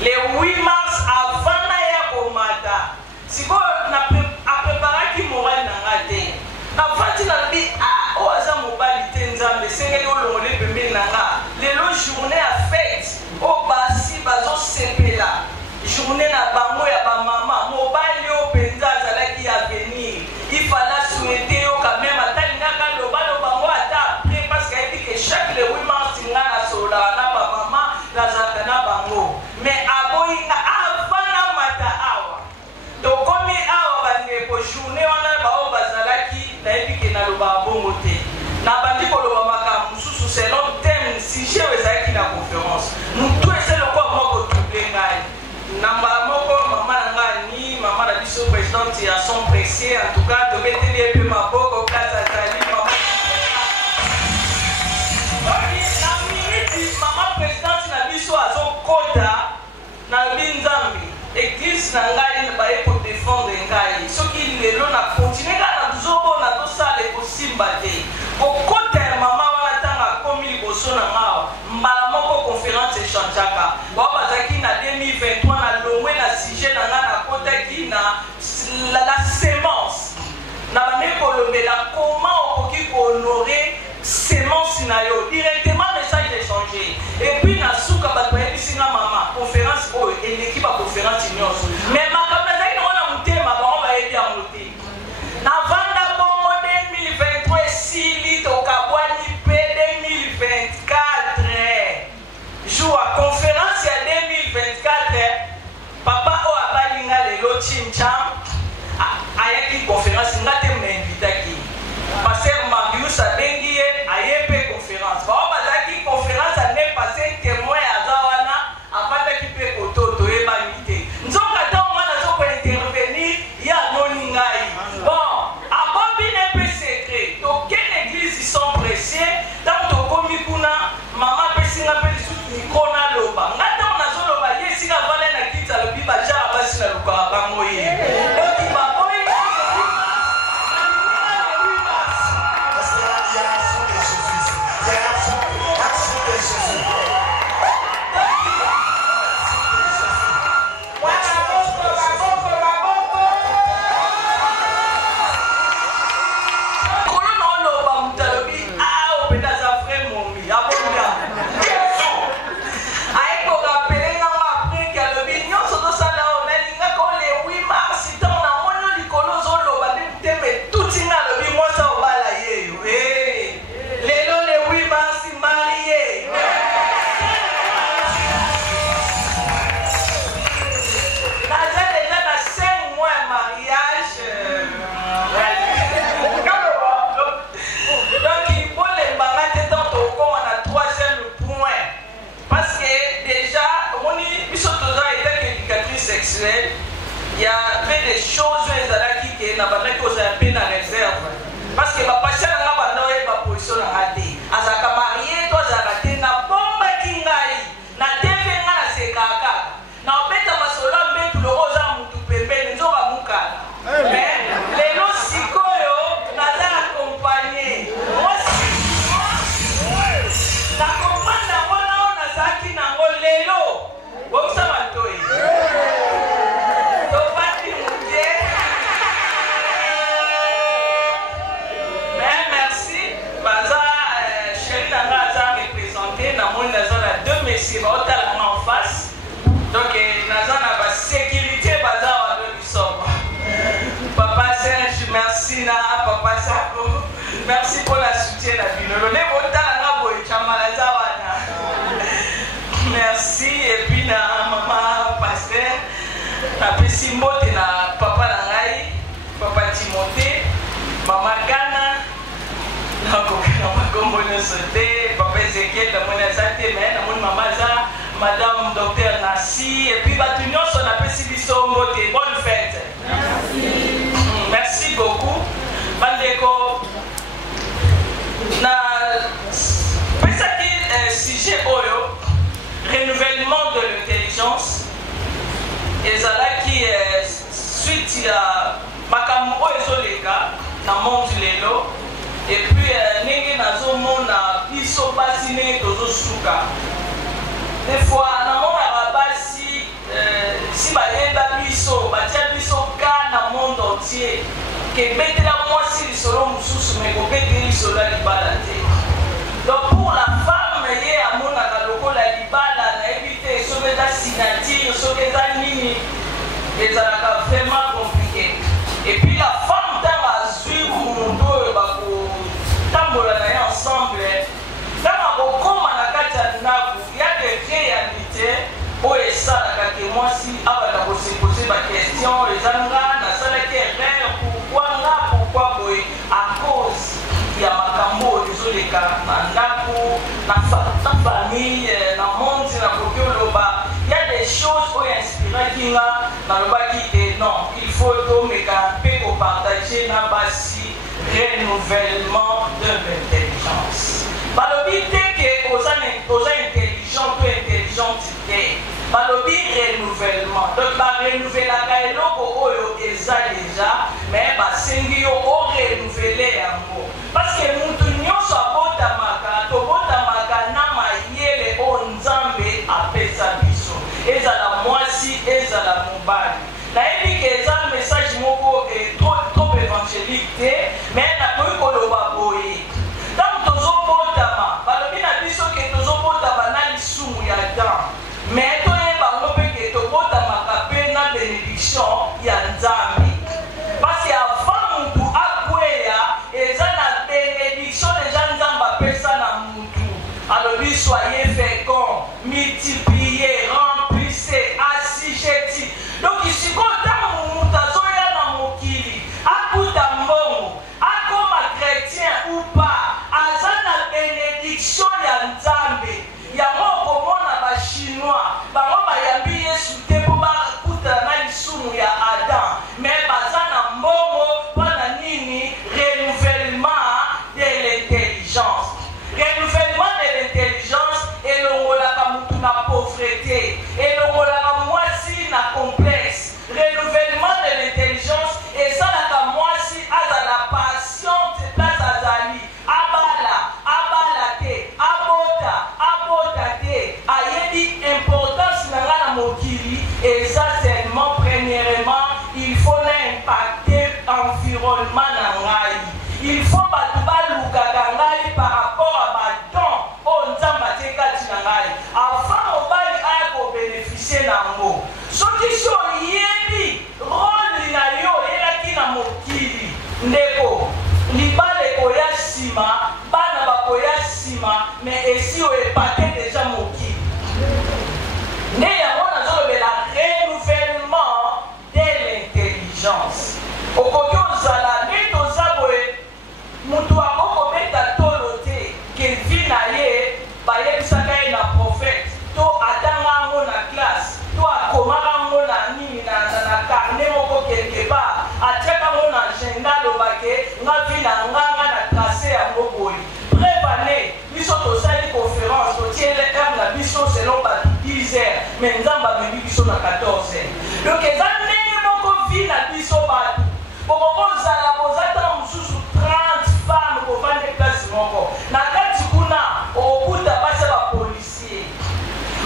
le 8 mars avant ya komata siko na préparaki moral na ngate na fati na bi o aza mobali te nzambe sengeli olongole pembeni na nga lelo journée à fête o basi bazo sepela journée na bango ya ba mama mobali o penza azalaki ya venir il fallait souhaiter yo quand même atali ngaka lobalo bango ata après parce que dit que chaque le 8 mars nga na sola na ba mama na zaka na bango mais aboyinga avana mata awa to komi awa bande ko journée wana ba o bazalaki na ebike na loba bongo te na bandi ko loba maka mususu selon thème sujet ezaki na conférence nous tout c'est le quoi moko troublé ngai namba moko mama nga ni mama la biso présidente ya son pressé en tout cas de mettre les peu ma boko casa tali mama na minute mama présidente na biso azo kota na binzambi église na ngai na baye pour défendre ngai soki lelo na continuer na zobo na to sale ko simba te ko kota mama wana tanga komi liboso na ngao mbala moko conférence echangeaka baba zaki na 2023 na longwe na sujet na nga na kota ki na la sémence na baneko lobela comment okoki ko honorer sémence na yo directement message échangé et puis na suka bato bayebisinga mama conférence oyo eleki ba conférence nyonso mais makambo ezali na wana motema bango bayebi yango te na vanda bongo 2023 esili tokabwani mpe 2024 jour ya conférence ya 2024 papa oyo abalinga lelo chincham ayaki conférence nga te mainvitaki paster Marius abengi ye aye mpe conférence bao bazalaki conférence ane passé témoin aza wana afandaki mpe koto toyebani te nzonga ntango wana azoko intervenir ye amoni ngai bon abobi ne mpe secret tokende église sont pressés ntango tokomi kuna mama apesinga mpe lisusu mikro naloba nga ntango nazoloba ye esika vale na kiti alobi bajara basi na lukaka bango ye oki baboyi il y avait des choses qui na bana ko za pe na réserve parce que ba passion na bana e ba position na hati azaka marié to azaka te na bomba kingai na teve nga na sekaka na obeta masola mbetu loza mutu pembeni nzoka mukala mais lelo sikoyo na za accompagner moi na comprendre wana ona zaki na ngolelo boksa matoi en face donc naza na ba sécurité baza wa do bisoba papa Serge merci na papa Sako merci pour la soutien na bino ne botala na boy chamalaza wana merci et puis na mama pasteur na pesi mbote na papa na ngai papa Timothée mama Gana na kokana makombo nyonso te papa Ezekiel na mona zate mais na mona mama za madame docteur Nassi et puis batu nyonso na pesi biso mbote bonne fête merci beaucoup bandeko na pesa ki sujet oyo renouvellement de l'intelligence ezalaki suite ya makambo oyo ezoleka na monde lelo et puis ndenge nazomona biso basi ndenge tozosuka des fois namonaka basi babenda biso batia biso ka na monde entier ke betela mwasi lisolo mosusu me kobeteli lisolo ya libala te. Donc pour la femme ye amonaka lokola libala nayebi te soki eza signature soki eza nini ezalaka vraiment compliqué. Et puis la femme ntango azwi moto oyo bakotambola na ye ensemble ntango akokóma na kati ya ndako ya de réalité oyo esalaka ke mwasi abanda kosepose baquestion eza nga nasalaki erreur pourquoi boye à cause ya makambo oyo ezoleka na ndako na famille na monde nakoki oloba ya des choses oyo inspiraki nga nalobaki te non il faut tomeka mpe kopartage na basi renouvellement de l'intelligence. Balobi te ke oza intelligent to intelligente te balobi renouvellement. Donc barenouvelaka eloko oyo eza déjà mais basengi yo orenouvele yango parce que mutu nyonso abotamaka tobotamaka na mayele oyo nzambe apesa biso ezala mwasi ezala mobali. Nayebi ke eza message moko trop évangélique te mais nakoki koloba boye ntango tozobotama balobi na biso ke tozobotama na lisumu ya dan mais toyeba ngo mpe ke tobotamaka mpe na bénédiction ya nzambe parce que avant mutu akweya eza na bénédiction deja nzambe apesa na mutu alobi soyez fécond multipliez remplissez assujettis. Donc sikoyo ntango mutu azoya na mokili akuta mbongo akoma chrétien ou pas aza na bénédiction ya nzambe yango okomona bachinois bango bayambi yesu te mpo bakutana na lisumu ya adam mais baza na mbongo mpona nini renouvellement de l'intelligence. Renouvellement de l'intelligence elongolaka mutu na pauvreté elongolaka mwasi na complexe. Renouvellement de l'intelligence esalaka mwasi azala patiente place azali abala te abota te ayebi importance na nga na mokili eza seulement premièrement il faut na impacter environnement na ngai il faut bato balukaka ngai par rapport a badon oyo nzambe atie kati na ngai avant mobali aya kobénéficie nango soki so oyebi role na yo oyelaki na mokili ndeko libala ekoya nsima bana bakoya nsima mais esi oyo epate deja mokili nde yango nazolobela renouvellement de l'intelligence. Okoki ozala nde toza boye mutu akokobeta tolo te ke vi na ye bayebisaka ye na prophète to atanga yango na classe to akomaka yango na nini na carnet moko quelque part atiaka yango na agenda alobake nga vi na nganga na trace yango boye. Bref année biso tosali conférence totiele heure na biso selon bato 10 heures mais nzambe amemi biso na 14 heures. Donc eza ndenge moko vi na biso bato bokozala bozata mosusu 30 femmes kovande place moko na kati kuna okuta basi bapolisier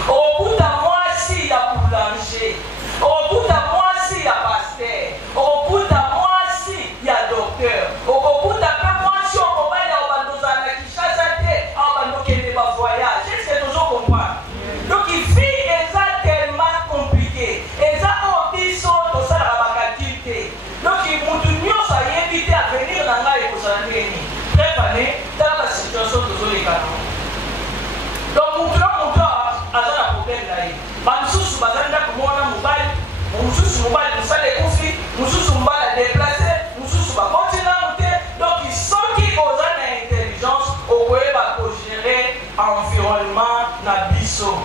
okuta mwasi ya boulanger okuta mwasi ya paster okuta mwasi ya docteur okuta mpe mwasi oyo mobali ya obandozala na Kinshasa te abandokende bavoyage. Est-ce que tozokomprendre? Donc ifi eza tellement compliqué eza oyo biso tosalaka bakatile te. Donc mutu nyonso ayebi te avenir na ngai ekozala ndeni bref année tala basituation tozoleka nango. Donc mutu na mutu aza na problème na ye bamosusu bazali ndako mona mobali mosusu mobali mosala ekufi mosusu mobali adeplace mosusu baboti nanu te. Donc soki oza na intelligence okoyeba kogere environnement na biso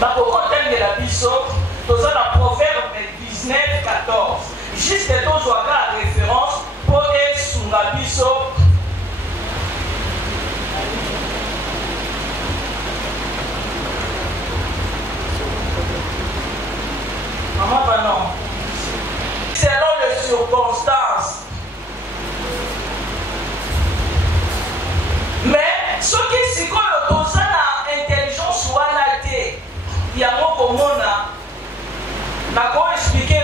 bakokotengela biso toza na proverbe 19:14 juste tozwaka la référence mpo esunga biso. Maman, bah non. Selon les circonstances. Mais ce qui est que toza na intelligence wana te yango komona na ko expliquer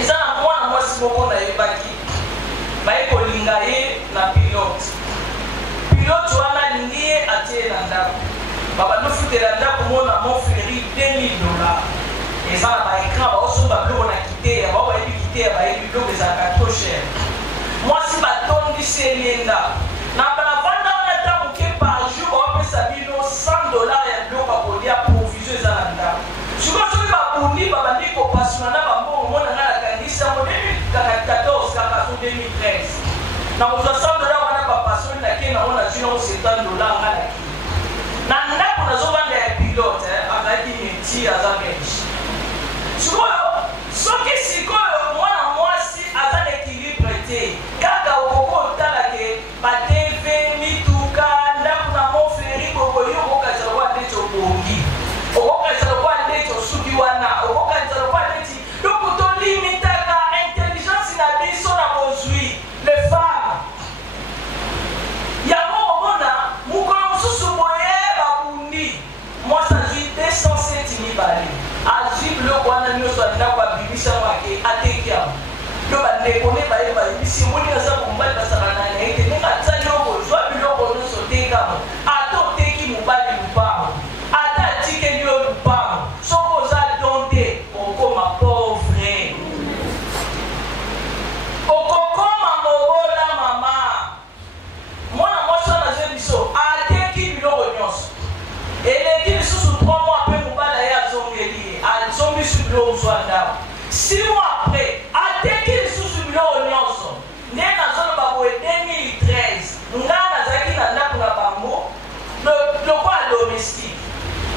eza na mwana mwasi moko nayebaki baye kolinga ye na pilote wana alingi ye atie ye na ndako babando futela ndako mona monfleri $2000 eza na baekran baosomba biloko na kiteya bao bayebi kiteya bayebi biloko ezalaka trop cher mwasi batondisi ye ndako na balavanda wana ta moke par jour baopesa bino $100 ya biloko bakolia provision eza na ndako sikoyo soki babundi babandi kopasuna na bambongo mona nga nakangisi yango 2014 kaka so 2013 na kozwa $100 wana bapasoni nake nango nazwi nango $70 nga naki na ndako nazovanda ya pilote azalaki meti aza belge sikoyo soki sikoyo mwana mwasi aza na équilibre te kaka okoko otalake batv mituka ndako na monfleri boboyo okokazala kwa ndeti obongi okokazala kwa ndeti osuki wana okokazala kwa ndeti doko tolimitaka intelligence na biso na bozwi le femme yango omona mokolo mosusu boye babundi mwasi azwi 207 mibale azwi biloko wana nyonso andako abimisa yango ake ateki yango do bandeko ne baye bayebisi moni aza mobali basala na ye te ndenge atali oko zwa biloko nyonso tekamo ata oteki mobali lupango ata atikeli yo lupango soko oza don te okoma pauvre okokoma mobola mama mwana mwasi wana azwi biso ateki biloko nyonso eleki lisusu 3 mois mpe mobali aye azongeli ye azongisi biloko mzwa ndako 6 mois après ateki lisusu biloko nyonso nde nazoloba boye 2013 nga nazalaki na ndako na bango lokola domestique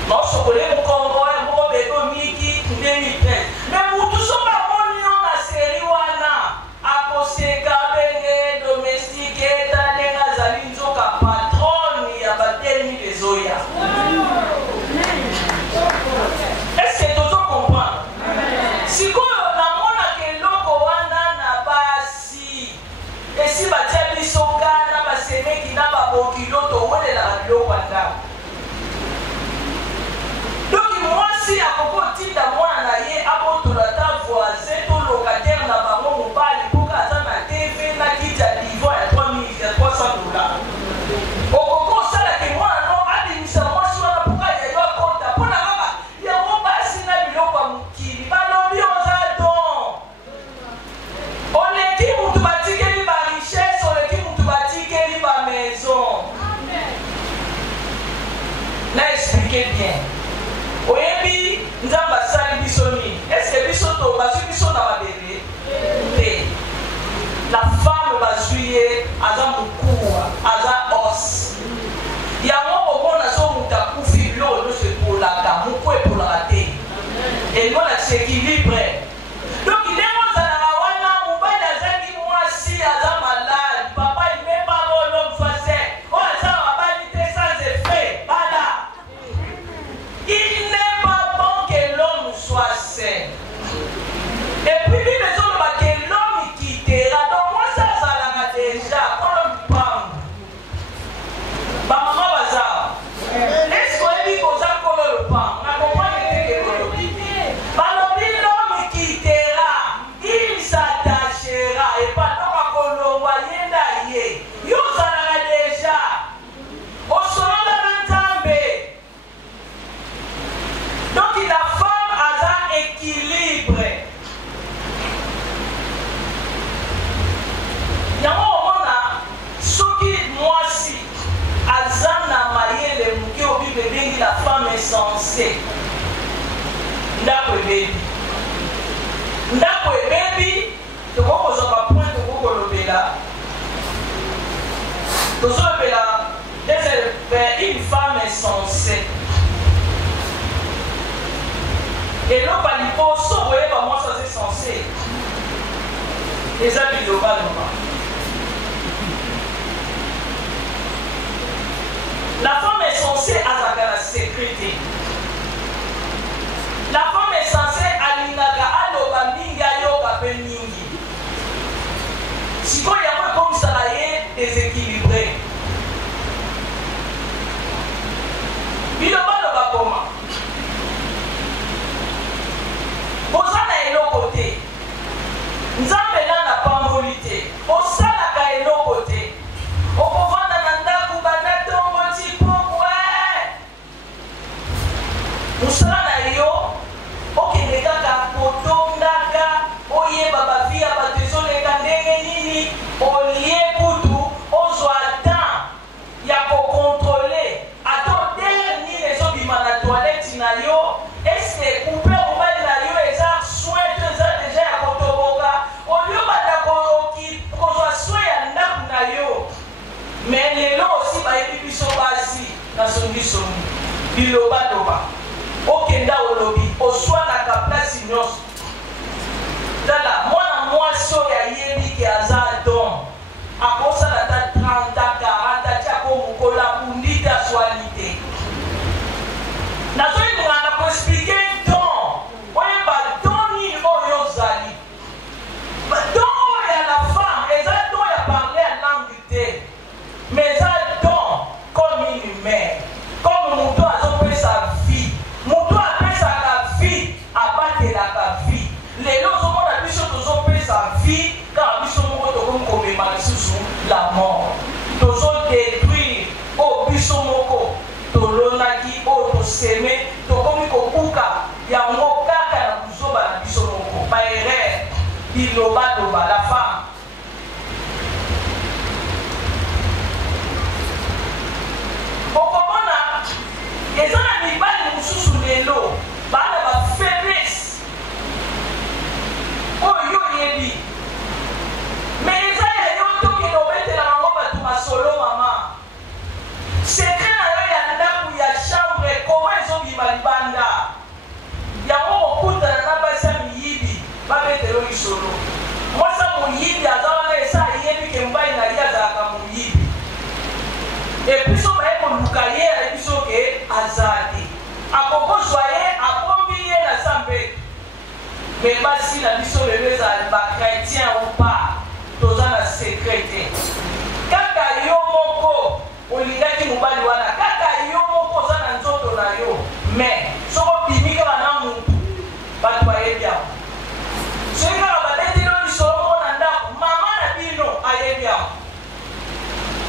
naosokole mokongo moko bebe miki 2013 me mutu soki amoni yo na seri wana akoseka benge domestique eta ndenge azali nzoka patrone ya batelemi ezoya est-ce que tozo comprendre sikoyo namonaka eloko wana na basi esi batia biso kana basemeki na babokilo towelelaka biloko ya ndako doki mwasi akoko tinda mwana na ye abotola ta voisin to locataire na bango mobali mpoka aza na tv na kiti ya divo ya $300 okoko osalaki mwana no abimisa mwasi wana mpoka yayo akota mpona kaka yango basi na biloko ya mokili balobi oza don oleki mutu batikeli barichesse oleki mutu batikeli bamaison na explike bien oyebi nzambe asali biso nini eske biso to bazwi biso na mabele te la femme bazwi ye aza mokuwa aza os yango omona so mutu akufi biloko nyonso epolaka moku epolaka te elonakisa équilibre donc ndenge ozalaka wana mobali azangi mwasi aza malade papa imeba l'homme soit sain oyo aza mabali te sans effet bala il n'est pas bon que l'homme soit sain et puis lui ezoloba que l'homme quittera donc mwasi azalaka déjà mpona lupango bamama baza est-ce oyebi koza kolo lupango na comprendre teke kolobi balobi l'homme quittera il s'attachera et pas donc akolongwa ye nda ye yo ozalaka déjà osolola na nzambe donc la femme aza équilibre yango omona soki mwasi aza na mayele moke obible ebengi la femme insensée ndako ebebi ndako ebebi tokokozwa bapoint tokokolobela tozolobela une femme insensée eloko liboso boyeba mwasi aza insensé eza bilobaloba la femme est censée azalaka na sécurité la femme est censée alingaka aloba mingi ayoka mpe mingi sikoyo yango ekomisaka ye déséquilibré bilobaloba koma boza na eloko te na songi songi biloba loba okenda olobi oswanaka place nyonso tala mwana mwasi oyo ayebi ke aza don akosala ta 30 40 ti akomokola bundi te aswali te nazoyinga na koexplike don oyeba don nini oyo ozali don oyo ya la femme eza don ya parler ya langue te mais eza don comme une humaine comme moto azopesa vie moto apesaka vie abatelaka vie lelo ozomona biso tozopesa vie kaka biso moko tokomi komema lisusu la mort tozodétruire oyo biso moko tolonaki oyo toseme tokomi kobuka yango kaka na kuzoba na biso moko baerreur bilobaloba la femme okomona eza na mibali mosusu lelo bana bafaiblesse oyo yo oyebi mais eza ya yo tokende obetela bango bato masolo mama sekre na yo ya ndako ya chambre koma ezobima libanda yango kokutana na basi ya miyibi babetelo lisolo mwasa moyibi aza wana esa ayebi ke mobali na ye azalaka moyibi ebiso baye koluka ye ayebiso ke aza te akokozwa ye abombi ye na sambe me basi na biso lelo ezali bakretien ou pas toza na sekre te kaka yo moko olingaki mobali wana kaka yo moko oza na nzoto na yo me soko bimi kaka na mutu bato bayebi yango soki kaka babeteli oyo lisolo moko na ndako mama na bino ayebi yango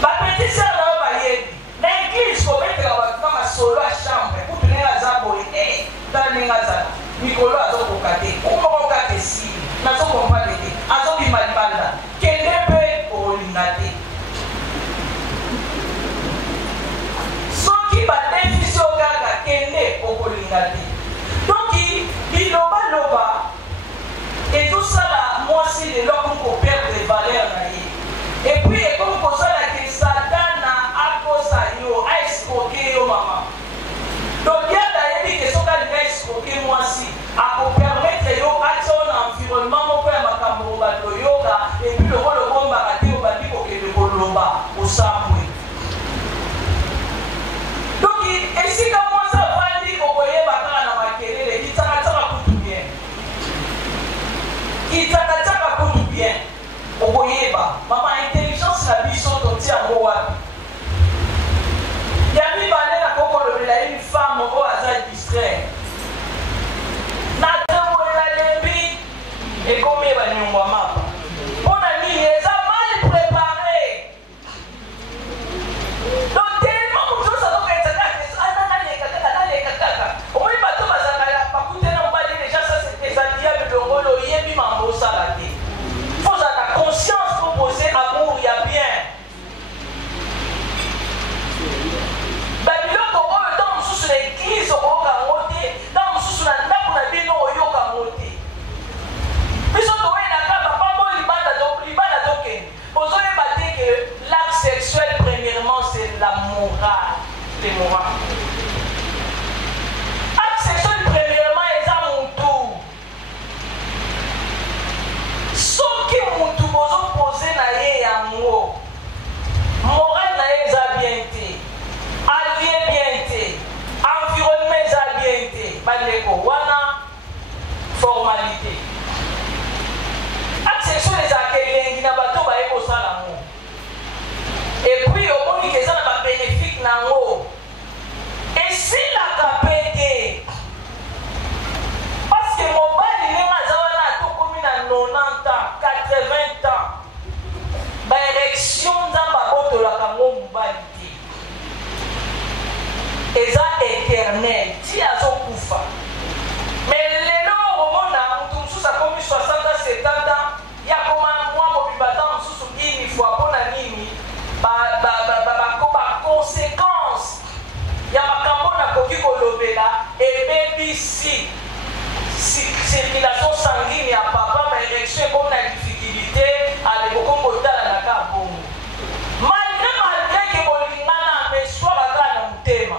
bapetisere na yo bayebi na eglise kobetela bato na masolo ya chambre kutu ndenge aza boye tala ndenge azala mikolo azokoka te omoko kaka esili nazokompane te azobima libanda kende mpe olinga te soki badefisi oyo kaka kende okolinga te donki bilobaloba ezosala mwasi lelo akomi koperdre valeur na ye epuis ekomi kosala ke satana akosa yo aescroke yo mama donc yada ayebi ke soki alinga escroke mwasi akopermetre yo atia yo na environnement moko ya makambo bato oyoka epuis lokolo obombaka te obandi kokende koloba osambwe donc esika mwasi avandi okoyeba kaka na makelele kitakataka kutu bien kitakataka kutu bien okoyeba mama intelligence na biso totia yango wapi ya mibale nakokolobela une femme oyo aza distrait natambolela lembi ekomi banyongwa mapa mpona nini eza mal préparé donc tellement moto ozakoketsa naleka kaka omoi bato bazalaka bakutena mobali deja ça eza diable longolo oyebi mambo osala te faut ozalaka conscience propose amour ya bien babiloko oyo ntango mosusu na eglise okoyoka yango te ntango mosusu na ndako na bino oyoka yango te biso toyendaka bapambo libanda tokende ozoyeba te ke l'acte sexuel premièrement c'est la morale les morales acte sexuel premièrement eza mutu soki mutu bozopose na ye yango morale na ye eza bien te alie bien te environnement eza bien te bandeko wana formalité acte sexuel ezalaka elengi na bato baye kosala yango epuis omoni ke eza na babénéfique na yango esilaka mpe te parceke mobali ndenge aza wana atokomi na 90 ans 80 ans baérection nzambe abotolaka ngo mobali te eza éternel ti azokufa mais lelo omona moto mosusu akomi 60 ans 70 ans ya koma mwa mobibata mosusu ini fois mpona nini baconséquence ya makambo nakoki kolobela ebebisi circulation sanguine ya papa baérection ekomi na difficulté alekokomi kotala na ka bongo malgré ke bolingana mais soa bakala na motema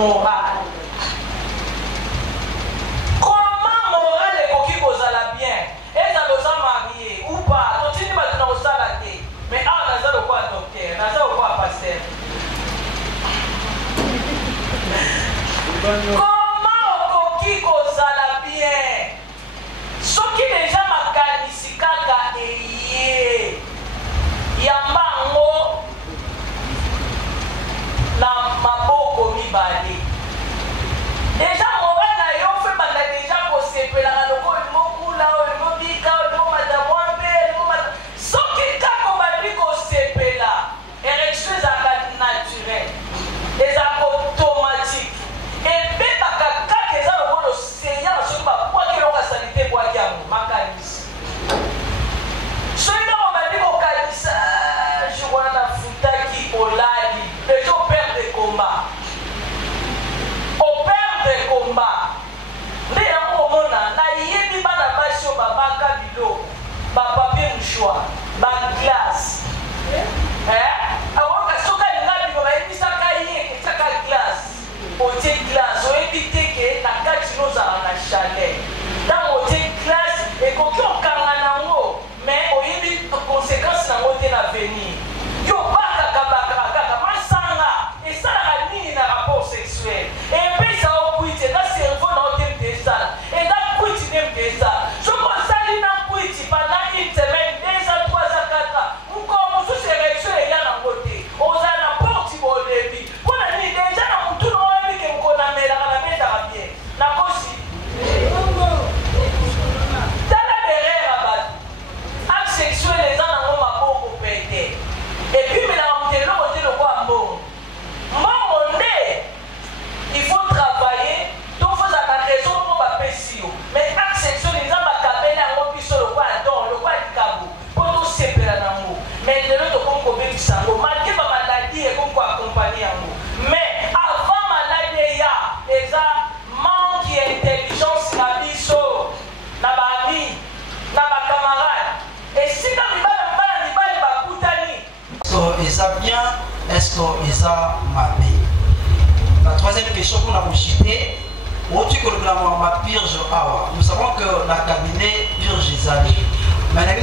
morale. Comment morale est kozala bien? Et ça nous a marié ou pas? Continue maintenant au salade. Mais ah, on a le quoi docteur, on a le quoi pasteur. Comment okoki kozala bien? Ce qui déjà makanisi kaka eye yambango na maboko mibale. Déjà morale na yo fait banda déjà kosepela loko limokula limobika limomadamwambe limomada soki kako bandi kosepela érection ezalaka naturelle ezalaka automatique ebe bakakaka eza lokolo seigneur soki bakwaki eloko ya sanité bwaki yango makanisi soki ntango bandi kokanisa jour wana futaki olali deja operde combat operde combat nde yango komona nayebi bana basi oyo babaka biloko bapapie mouchoir baglace akoka soki alinga bino bayebisaka ye kesaka glace otie glace oyebi te ke na kati nozala na chaleur ntango otie glace ekoki okanga nango mais oyebi conséquence nango te na venir yo bakaka masanga esalaka nini na rapport sexuel epesa okwiti eza cerveau na ote mte esala eza kwiti nde mte esala soki osali na kwiti pendant une semaine 2 ans 3 ans 4 ans mokolo mosusu érection eya nango te ozala na porti bolebi mpona nini deja na mutuna oyebi ke mokonamelaka na betaka bien nakosi tala derrière ya bato acte sexuel eza nango maboko pete epuis melaka moto eloko te lokwa mbongo mbongo nde il faut travailler donc faut za na raison mpo bapesi yo mais acte sexuel eza bakabeli yango biso lokwa don lokwa likabo mpo tosepela nango mais lelo tokomi kobebisa yango malgré bamaladi ekomi koakompagne yango mais avant maladi eya eza manque ya intelligence na biso na baami na bakamarade esika mibali bakutani. Est-ce bien? Est-ce qu'ils ont mappé? La troisième question qu'on a rejetée, nous savons que la cabinet purge les années. Mais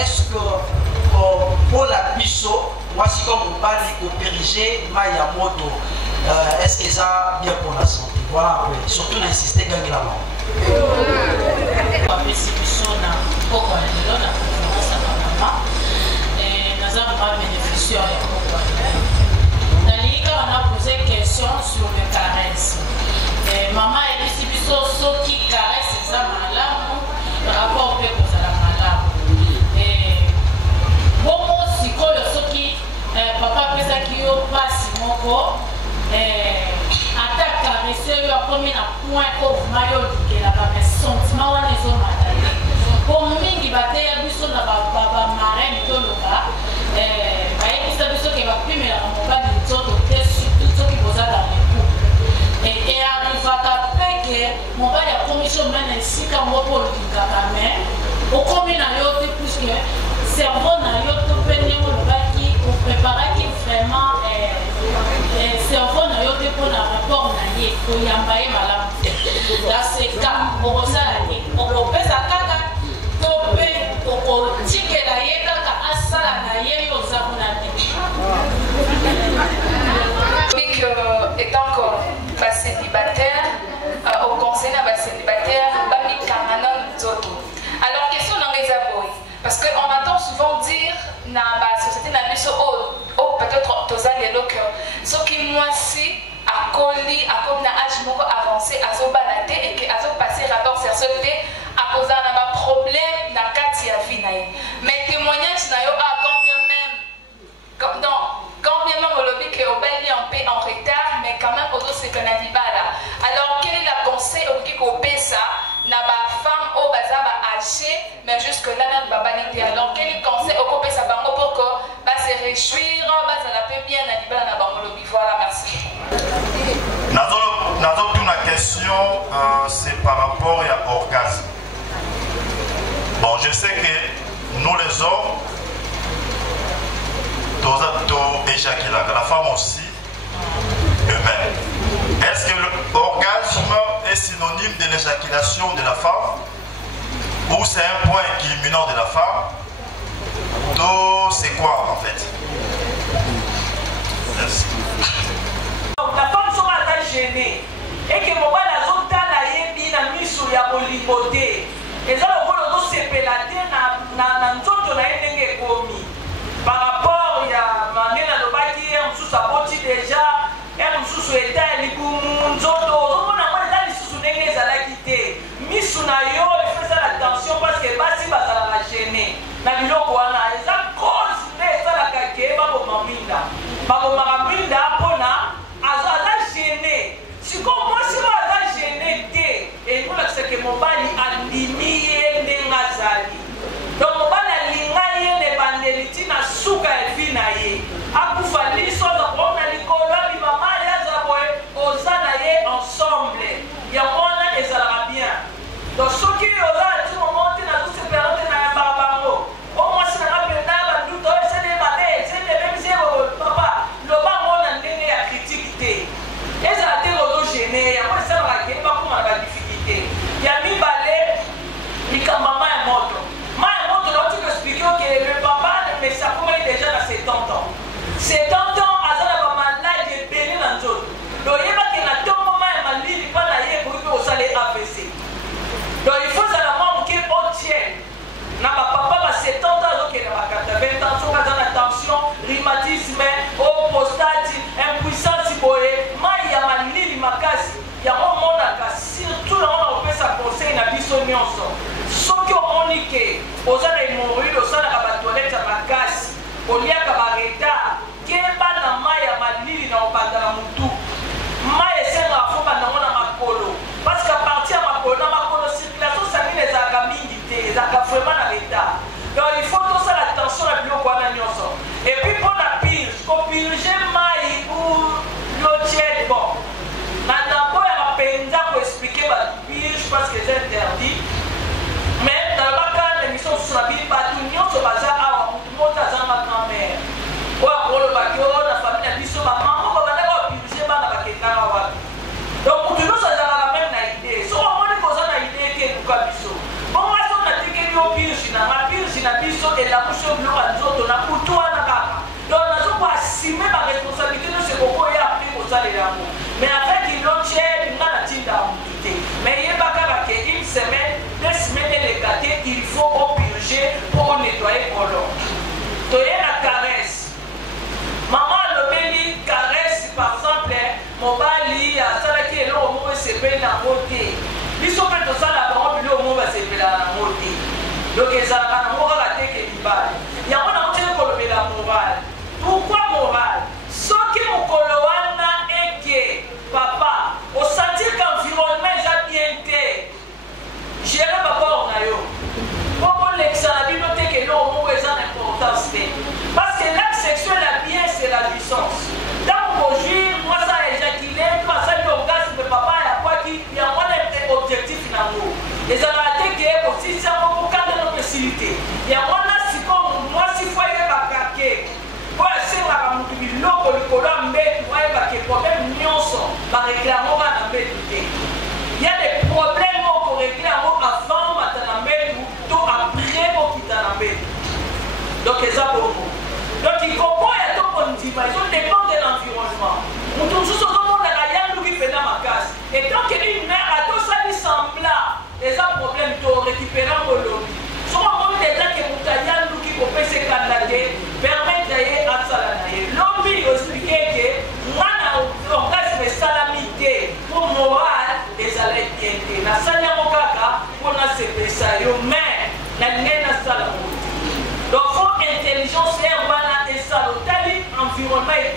est-ce que pour la biso, voici comme on parle de périger Mayamoto, est-ce que ça bien pour la santé? Voilà un peu. Surtout d'insister quand il a mort. On a posé question sur les caresses. Maman a dit si ceux qui caressent ça malamu, le rapport peut causer la malamu. Bon, si ceux qui papa peut ça qui passe mon corps, attaque caresser, il a commis un point au maillot qui a pas mes sentiments dans les hommes. Pour moi, il va y avoir besoin de papa marraine tout le cas. Qui va plus mais on va dire tout ce qui vous a dans les coups et arrive à payer mon père a commission même ainsi qu'un mot pour le caramel au combien à l'autre plus que cerveau n'a l'autre peine qui pour préparer qui vraiment cerveau n'a l'autre pour la rapport n'a y pour y envoyer malade là c'est cas pour ça on peut ça caca topé pour ticket la yéka asala na yeyo zamunate. Étant comme célibataire, au conseil de célibataire, alors question dans les abois, parce qu'on entend souvent dire dans la société peut-être ce qui moi si à coller à comme na âge avancé à so balaté et que à so passer rapport sexualité à cause d'un problème dans Katia vie mais témoignage na yo à combien même au lobby que au bel en paix en retard mais quand même auto c'est là. Alors quel est le conseil au qui copé ça na ba femme au bazaba âgé mais jusque là na ba banité alors quel est le conseil au copé ça bango pour que ba se réjouir ba ça la peut bien na libala na bango lobby voilà merci. Nazo une question c'est par rapport à orgasme. Bon je sais que nous les hommes éjaculent, la femme aussi eux-mêmes. l'éjaculation de la femme, ou c'est un point culminant de la femme, donc c'est quoi en fait? Merci. La femme sera gênée et que mon bal a zota la yebi na miso ya bolibote. Et ça le bolo do sepelate na nzoto na endenge komi. Par rapport ya mangena lo baki msusu saboti déjà, msusu eta elikumu nzoto. Omona kwa ndali susu ndenge ezalaki te. Miso na yo il fait ça attention parce que basi bazala la gêner. Na biloko wana eza cause nde esalaka ke babomaminda. Babomaminda mpona aza gêné. Sikoyo mwasi oyo aza gêné te ekolakisa ke mobali andimi ye ndenge azali. Donc mobali alinga ye na ebandeli ntina suka ya vi na ye akufa liso azakoo na likolo abima mali azala boye oza na ye ensemble yango wana ezalaka bien. Donc soki oza na ti momo te nazosepela te na yambaka bango o mwasi nanga mpenza banduta oyo esene mabe esene bemisi papa lobango na ndenge ya critique te ezala te kozogene yango esalaka ke bakoma na badifficulté ya mibale likambo ya moto. Donc tu m'expliques que le papa mais ça commence déjà à 70 ans. 70 ans azala ba malade ebele na nzoto. Donc yeba ke na to mama ya malili pa na ye ko ko sale AVC. Donc il faut ça la maman qui entière. Na ba papa ba 70 ans donc na ba 80 ans so ka na tension, rhumatisme, prostate, impuissance boye, mai ya malili makasi. Ya mona ka surtout on peut ça conseil na biso nyonso. Soki omoni ke oza na hémorroïde osalaka batoilette ya makasi oliaka bareta keba na mai ya malili na obanda na mutu mai esengaka fo bandango na makolo parce que parti ya makolo na makolo circulation sanguine ezalaka mingi te ezalaka vraiment na retard. Donc il faut tosala attention na biloko wana nyonso. Et puis mpo na purge kopurge mai ou l'eau tiède bon na ndambo ya mapenza koexplike bapurge parce que c'est interdit. Mais dans le cas de l'émission sur la Bible, tout le monde se base à tout le monde a ma grand-mère. Ou à le bateau, la famille a dit sur ma maman, on va d'abord purifier ma baguette. Donc, tout le monde a la même idée. Si on a une idée qui est nous comme ça. Bon, moi, si on a dit que nous purifions, ma purifier la biso et la bouche de l'eau à nous autres, on a pour tout à la gamme. Donc, on a pas assumer ma responsabilité de ce qu'on a appris aux allées d'amour. Mais avec une autre chaîne, on a la tine d'amour. Mais il n'y a pas qu'une semaine, 2 semaines les gâter, il faut purger pour nettoyer pour l'eau. Donc il y a la caresse. Maman le béni caresse par exemple, mon bali, à ça qui est là au moins c'est bien la beauté. Ils sont prêts à ça la parole, puis au moins c'est bien la beauté. Donc ils ont la morale à tête qui va. Il y a un autre qui la morale. Pourquoi morale? Ce qui me coloana est que papa, au sentir qu'environnement est bien été. Gérer papa on a eu. Pourquoi l'examen noter que l'on a une importance? Parce que l'acte sexuel à bien c'est la jouissance. Dans mon jour, moi ça a éjaculé, moi ça l'orgasme de papa et à quoi qui y a moins d'objectif finalement. Les analyses qui est aussi c'est un peu de notre facilité. Il y a moins de si comme moi si faut y avoir craqué. Pour essayer de motiver l'eau le colon mais moi il va que problème nyonso va réclamer à la méthode. Il y a des problèmes qu'on réclame avant maintenant ou après pour quitter la méthode. Donc c'est ça pour vous. Donc il comprend et tout on dit mais ils dépend de l'environnement. Nous tous au monde à la yann qui fait dans ma casse. Et tant qu'une mère a tout ça lui semble là, les problèmes de récupérer mon lobby. Soit on des gens qui ont yann qui peut se candidater permettre d'aller à salarié. Lobby expliquer que moi on reste des salamités pour moral des allées bien. Na sanya mokaka pour na sepesa yo mais na nena salamu. Donc faut intelligence et voilà et ça l'hôtel environnement et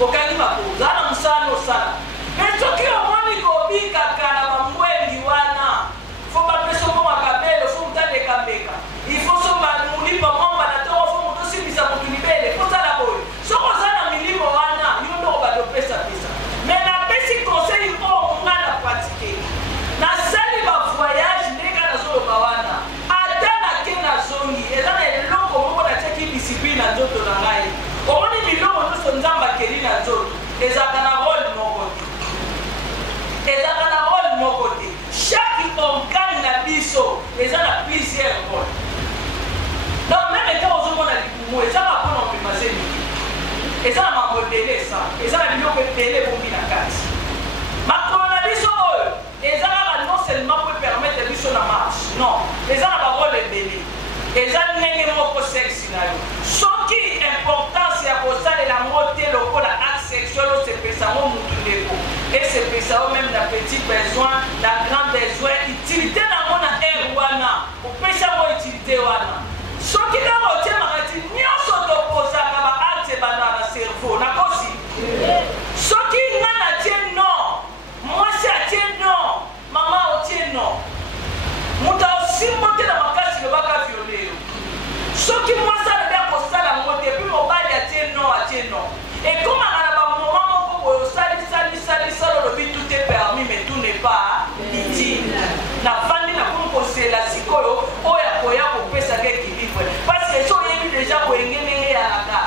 okangi makoza na musala osala mais soki omoni kobikaka na bambwengi wana fo bapesa mo makabele fo moto aleka mbeka ifo so mulimba mwamba na ntongo fo moto osimbisa motu libele fozala boye soki oza na milimo wana yo ndoko badopesapesa mais napesi conseil oyo nga na pratike nasali bavoyage ndenge nazoloba wana ata nake nazongi eza na eloko moko natiaki discipline na nzoto na ngai omoni biloko nyonso nzambe akeli na nzoto ezalaka na role moko te ezalaka na role moko te chaque organe na biso eza na plusieurs role donc meme eka ozomona likumu ezaka mpona omema ze mingi eza na mamodele esa eza na biloko ebele ebongi na kati makolo na biso oyo eza kaka non seulement po epermettre biso na marche non eza na barole ebele eza ndenge moko sexe na yo soki importance ya kosalela ngo te lokola acte sexuel osepesa ngo mutu ndeko esepesa yo même na petit besoin na grand besoin utilité nango na aire wana opesa ngo utilité wana soki kaka otie makati nyonso tokozaka baacte ebanda na cerveau nakosi soki nga natie non mwasi atie non mama otie non moto osimbo te na makasi lobaka viole yo soki mwasi alobi akosala ngo te epi mobali atie non ekomaka na bamoma moko boye osalisalisalisala olobi tout est permis mais tout n'est pas utile nafandi nakomi kosela sikoyo oyo akoya kopesaka équilibre parce que so oyebi deja boyenge ndenge eyalaka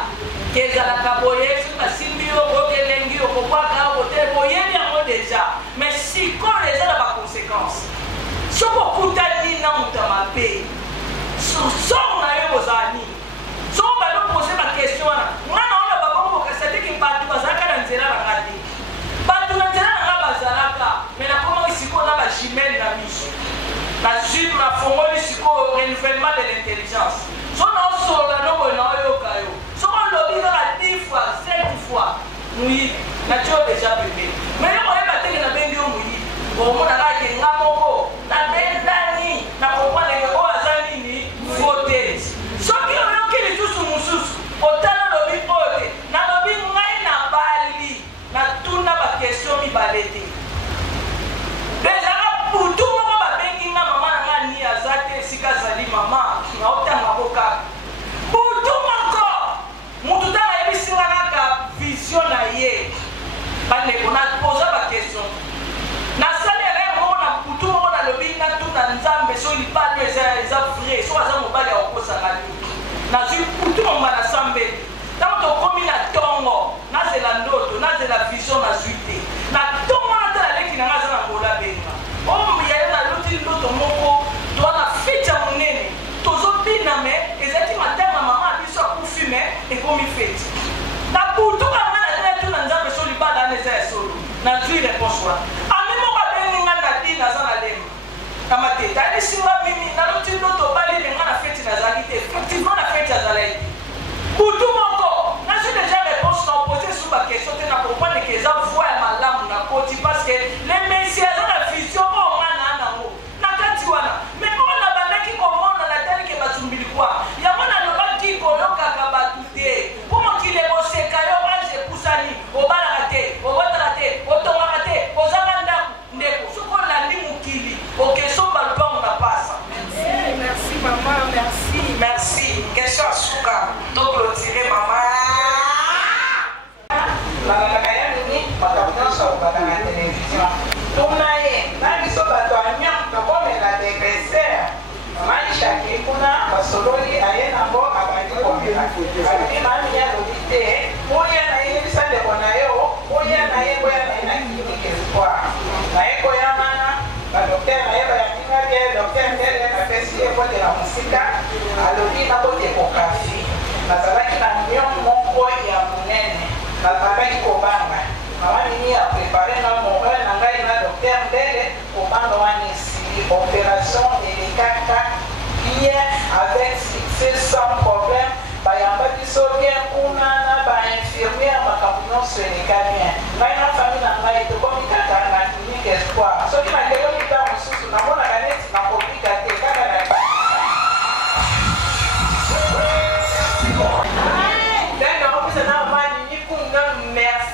ezalaka boye soki basimbi yo boyoka elengi okobwaka bote boyebi yango deja mais sikoyo eza na baconséquence soki okutani na moto ya mabe soro na yo bozala nini soko balopose bakestion wana mwana wana bakomokasatiki bato bazalaka na nzela na nga te bato na nzela na nga bazalaka me nakomaki sikoyo na bagimele na miso nafongoli sikoyo renouvellement de l'intelligence so naosolola noboye naoyoka yo soko olobi kaka 10 fois 7 fois moyibi natio deja pembeni me yo koyeba tenge nabengi yo moyibi omonaka ke nga moko nabendani nakompandeke oyo aza nini fotesi soki oyoki lisusu mosusu otala lobi oyo te nalobi ngai na bali natuna bakestio mibale te ezaka butu moko babengi nga mama na nga ni aza te esika azali mama naotangako kaka butu moko motu tala yebisinga kaka vision na ye bandeko napoza bakestio nasali elere moko na butu moko nalobi natuna nzambe so libali eza vrai so aza mobali ya kokosanga nini nazwi butu moma na sambe ntango tokomi na ntongo nazela ndoto nazela vision nazwi te na ntongo natala leki na nga aza na ngola benga oyaye naluti ndoto moko toa na feti ya monene tozobina me ezalaki matanga mama biso akufi me ekomi feti na butu kanga natala na nzambe so libala ana eza ya solo nazwi réponse wana ami moko abengi nga na dini aza na lemba na matete alisinga mimi naluti ndoto bali menga na feti nazalaki te effectivement na feti azalaki te butu moko nazwi déjà réponse na opose sur bakestion te na comprendre ke eza voi ya malamu na koti parce que le messi aza na vision oyo nga na nango na kati wana me oyo na bandaki komona na tali ke batumbili kwa yango nalobaki koyokaka bato te mpo mokili ekoseka yo age epusani obalaka te obotaka te otongaka te ozanga ndako ndeko soki olandi mokili okesomba lupango na pasa Merci maman, merci. Merci. Question à Souka. Donc, clôturer maman. Balaka ya nini bakabunyonso bakanga télévision tuna ye na biso bato anyam tokomela degreser mamani kuna basololi aye nango abandi komela alobi mami ye alobi te oya na ye yebisa ndeko na yo oya na ye boya na ye na clinique espoir na ye koya mana badokter na ye bayambinga bie dokter ndele napesi ye kotela mosika alobi nakote ekografi nazalaki na million moko ya monene nazalaki kobanga mama nini ya prépare na moral na ngai na docteur ndele kobanga wana esili opération elekaka bien avec succès sans problème bayambaki so bien kuna na bainfirmière makambo nyonso eleka bien ngai na famille na ngai tokomi kaka na clinique espoir soki nakeloli ta mosusu namonaka neti nakobika te kaka na merci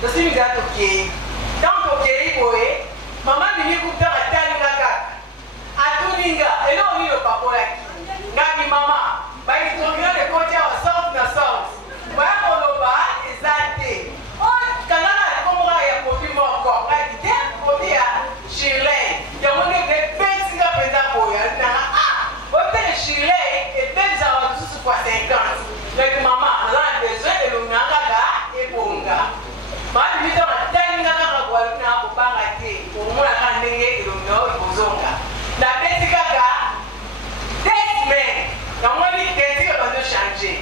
tosimika tokei ntango tokei boye mama bimi kuta atalinga kaka atuninga eloko nini opakolaki ngaki mama baitongela lekoti awa sorte na sorte baya koloba eza te kangana komora ya kobi moko ngaki te kobi ya Shirley yango ndenge epesinga mpenza boye alinanga otele Shirley epesaka lisusu fois 50 ngaki mama aza na besoin elonga kaka ebonga mabimita matalinga kaka bwalina kobanga te omonaka ndenge elonga ekozonga na beti kaka desmen namoni tenzika bando changer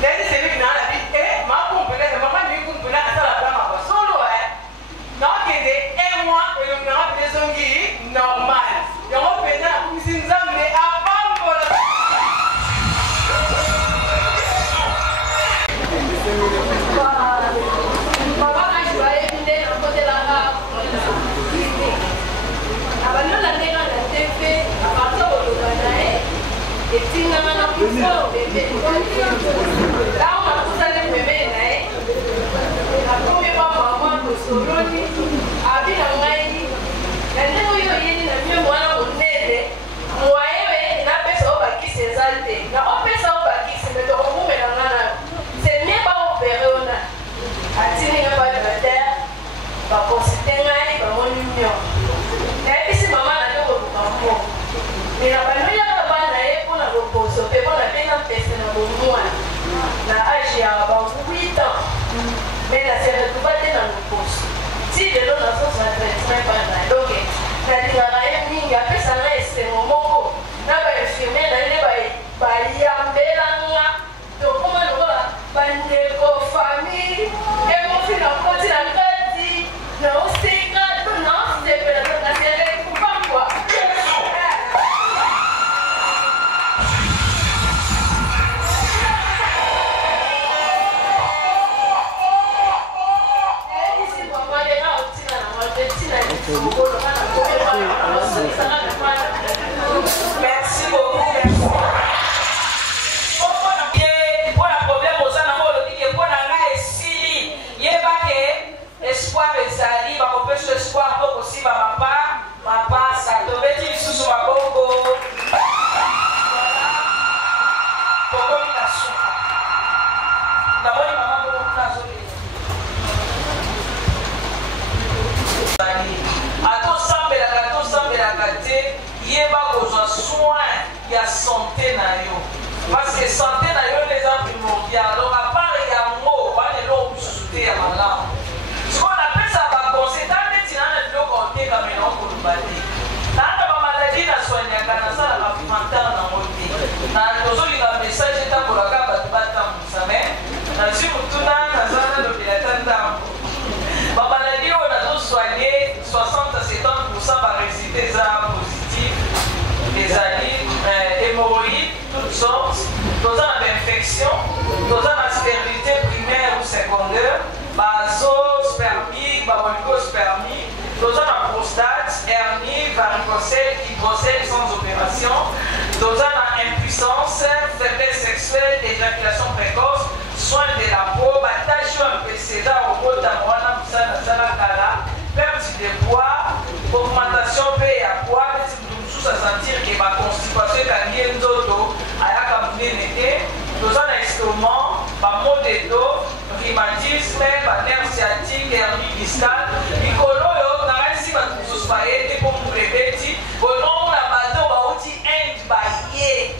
tezi celui na la vie makumpela mama mikumpela asala blanc ma solo naokende un mois elonga bezongi normal yango mpenza nakumisi nzambe apambola etinganga na kusa bebe ntango nakusani pembeni na ye akomi bamama tosoloni abi na ngai na ndenge oyo oyeni na mie mwana monene mwayewe napesa o bakisi eza te na opesa o bakisi me tokomumela nga na semie baopere ona atininga badulatere bakonsite ngai bamoni mio nayebisi mama na nde koluka mo mena banoyaka bana ye mpona loposo mpe mpona mpenga mpese na bomwana na age ya ba 8 ans me naseretuba te na loposo ti lelo nazosa traitement bana donc nalingaka ye mingi apesanga esengo moko na bainfirmier na ye bayambelanga tokoma lokola bandeko famille emofi na koti na kati na oseka to na osepela to nasere kupangwa Merci beaucoup, merci. Pour la problème aux animaux, le pour la esili, yebake espoir ezali, ba kopesha espoir pour aussi ba papa ça tobeti lisusu maboko. Communication. D'abord maman ko nazoli. atosambelaka te yeba kozwa soin ya santé na yo parce que santé na yo eza primordial donc apart yango wana eloko mosusu te ya malamu sikoyo napesa baconseil ta neti nana biloko oteka mena okoloba te nana bamaladi naswaniaka nasalaka mental nango te na tozolinga message etambolaka bato batambusa me nazwi motuna nazana lobela ta ntambo bamaladi oyo nazosoigne 60-70% barésultat eza positif ezali hémorroïde toutes sortes toza na bainfection toza na stérilité primaire ou secondaire bazospermique baoligospermie toza na prostate hernie varicocèle hydrocèle sans opération toza na impuissance faiblesse sexuelle éjaculation précoce soin de la peau batache oyo mpeseza okotama wana mosala nasala kala perte de poids augmentation mpe ya poids pesi mutu mosusu asentir ke baconstipation ekangi ye nzoto ayaka monene te toza na estomac bamaux de dos rhumatisme banerve sciatique hernie discale likolo oyo nakanisi bato mosusu baye te mpo mokolo ebeti bonomona bato bauti inde baye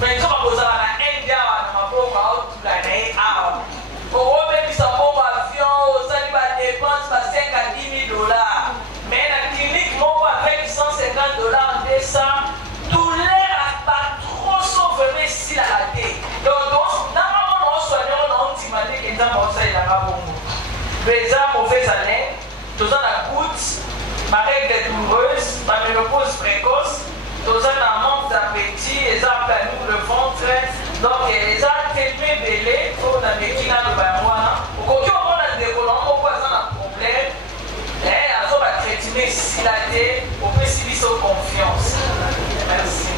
me nzoka kozala na inde awa na maboko aotula na ye awa okobebisa mbongo avion osali badepense ba 5 à 10 000 $, mais na clinique moko avec 150 $, 200 douleur pas trop sauver si la te donc nanga mona osoigne ona ontima te ke nzambe osalelanga bongo eza mauvaise haleine toza na goutte barègle douloureuse baménopause précoce toza na manque d'appétit eza planou le ventre donc eza tellement ebele mpo na meki naloba yango wana okoki omona ndeko na moko aza na problème azoba traitement esila te opesi biso confiance merci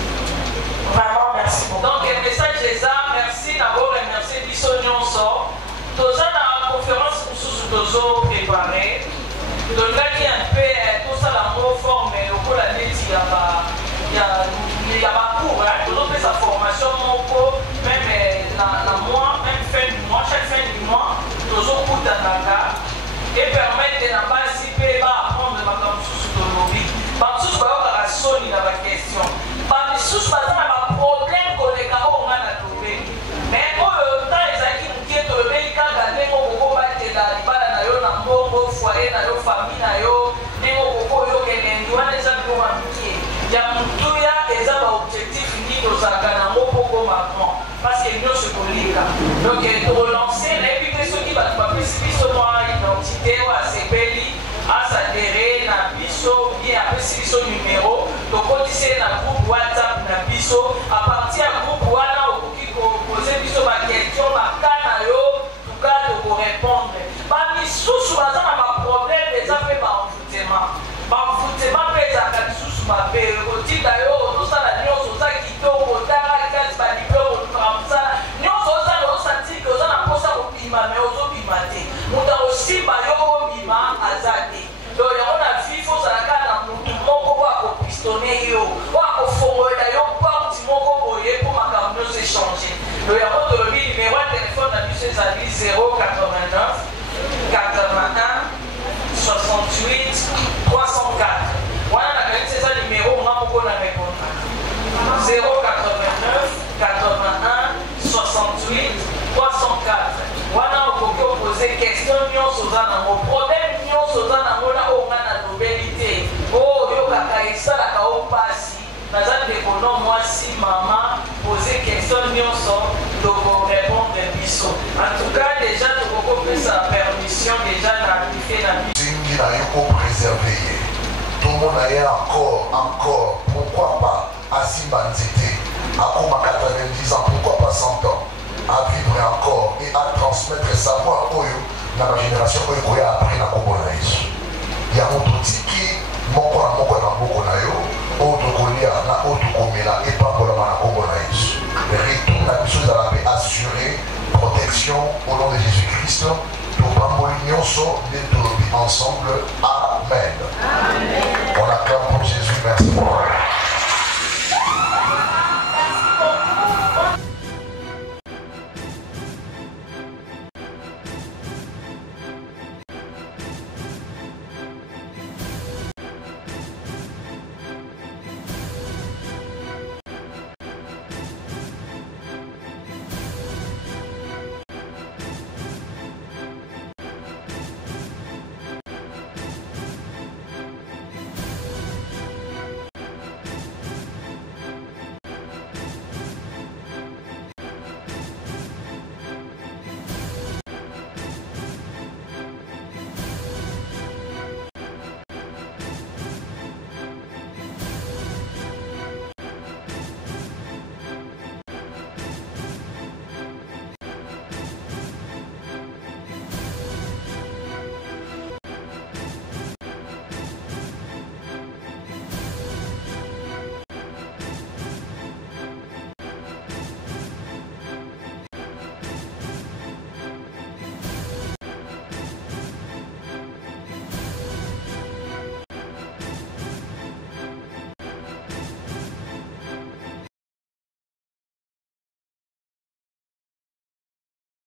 vraiment merci beaucoup donc message eza merci nabo remercier biso nyonso toza na conférence mosusu toujours préparé. Donc là, il y a un peu tout ça la mot forme, le coup la nette, il y a pas cours, toujours fait sa formation, mon cours, même la mois, même fin du mois, chaque fin du mois, toujours cours d'Anaka, et permettre de la base si peut apprendre ma comme sous le lobby. Par tout ce que la sonne dans la question. Par tout ce que la problème qu'on est capable de trouver. Mais pour le temps, ils ont dit que le pays quand gagné mon beaucoup battre la libala na yo na mbongo foyer na yo famille na yo ndeko beaucoup yo kene ndwana eza ko amitié. Ya mutuya eza ba objectif ni tozaka na moko maintenant parce que nous se colika. Donc to relancer et puis que ceux qui va pas plus moi identité ou asepeli asadere na biso bien après biso numéro donc on dit c'est na groupe WhatsApp na biso à partir du groupe wana okoki ko poser biso ba question ba kana yo tuka de ko répondre ba misusu baza na ba problème eza pe ba envoûtement pe eza ka misusu ba pe otika yo to sala nyonso za kitoko tara kasi ba diplôme comme ça nyonso za lo senti que oza na posa ko bima mais ozo bima te muta osimba yo bima azate donc yango na vie faut sala ka na mutu moko wa ko pistonner yo wa ko fongola yo parti moko boye pour makambo nyonso échanger donc yango tolobi numéro ya téléphone na biso ezali 089 81 68 304 wana nakanisi eza numéro nga moko na répondre 089 81 68 304 wana okoki opose question nyonso oza nango problème nyonso oza nango na oyo nga na lobeli te oyo oyokaka esalaka o mpasi naza ndeko no mwasi mama pose question nyonso tokorépondre biso en tout cas déjà tokokopesa permission déjà na actifié na biso zingi na yo kopréserve ye tomona ye encore pourquoi pas asimba nzete akoma 90 ans pourquoi pas 100 ans à vivre encore et à transmettre savoir oyo na ma génération oyo koya après na kombo na yesu yango totiki moko na moko na yo oyo tokolia na oyo tokomela epambolama na kombo na yesu retour na biso ezala mpe assurer protection au nom de Jésus-Christ topamboli nyonso nde tolobi ensemble amen. On acclame pour Jésus, merci.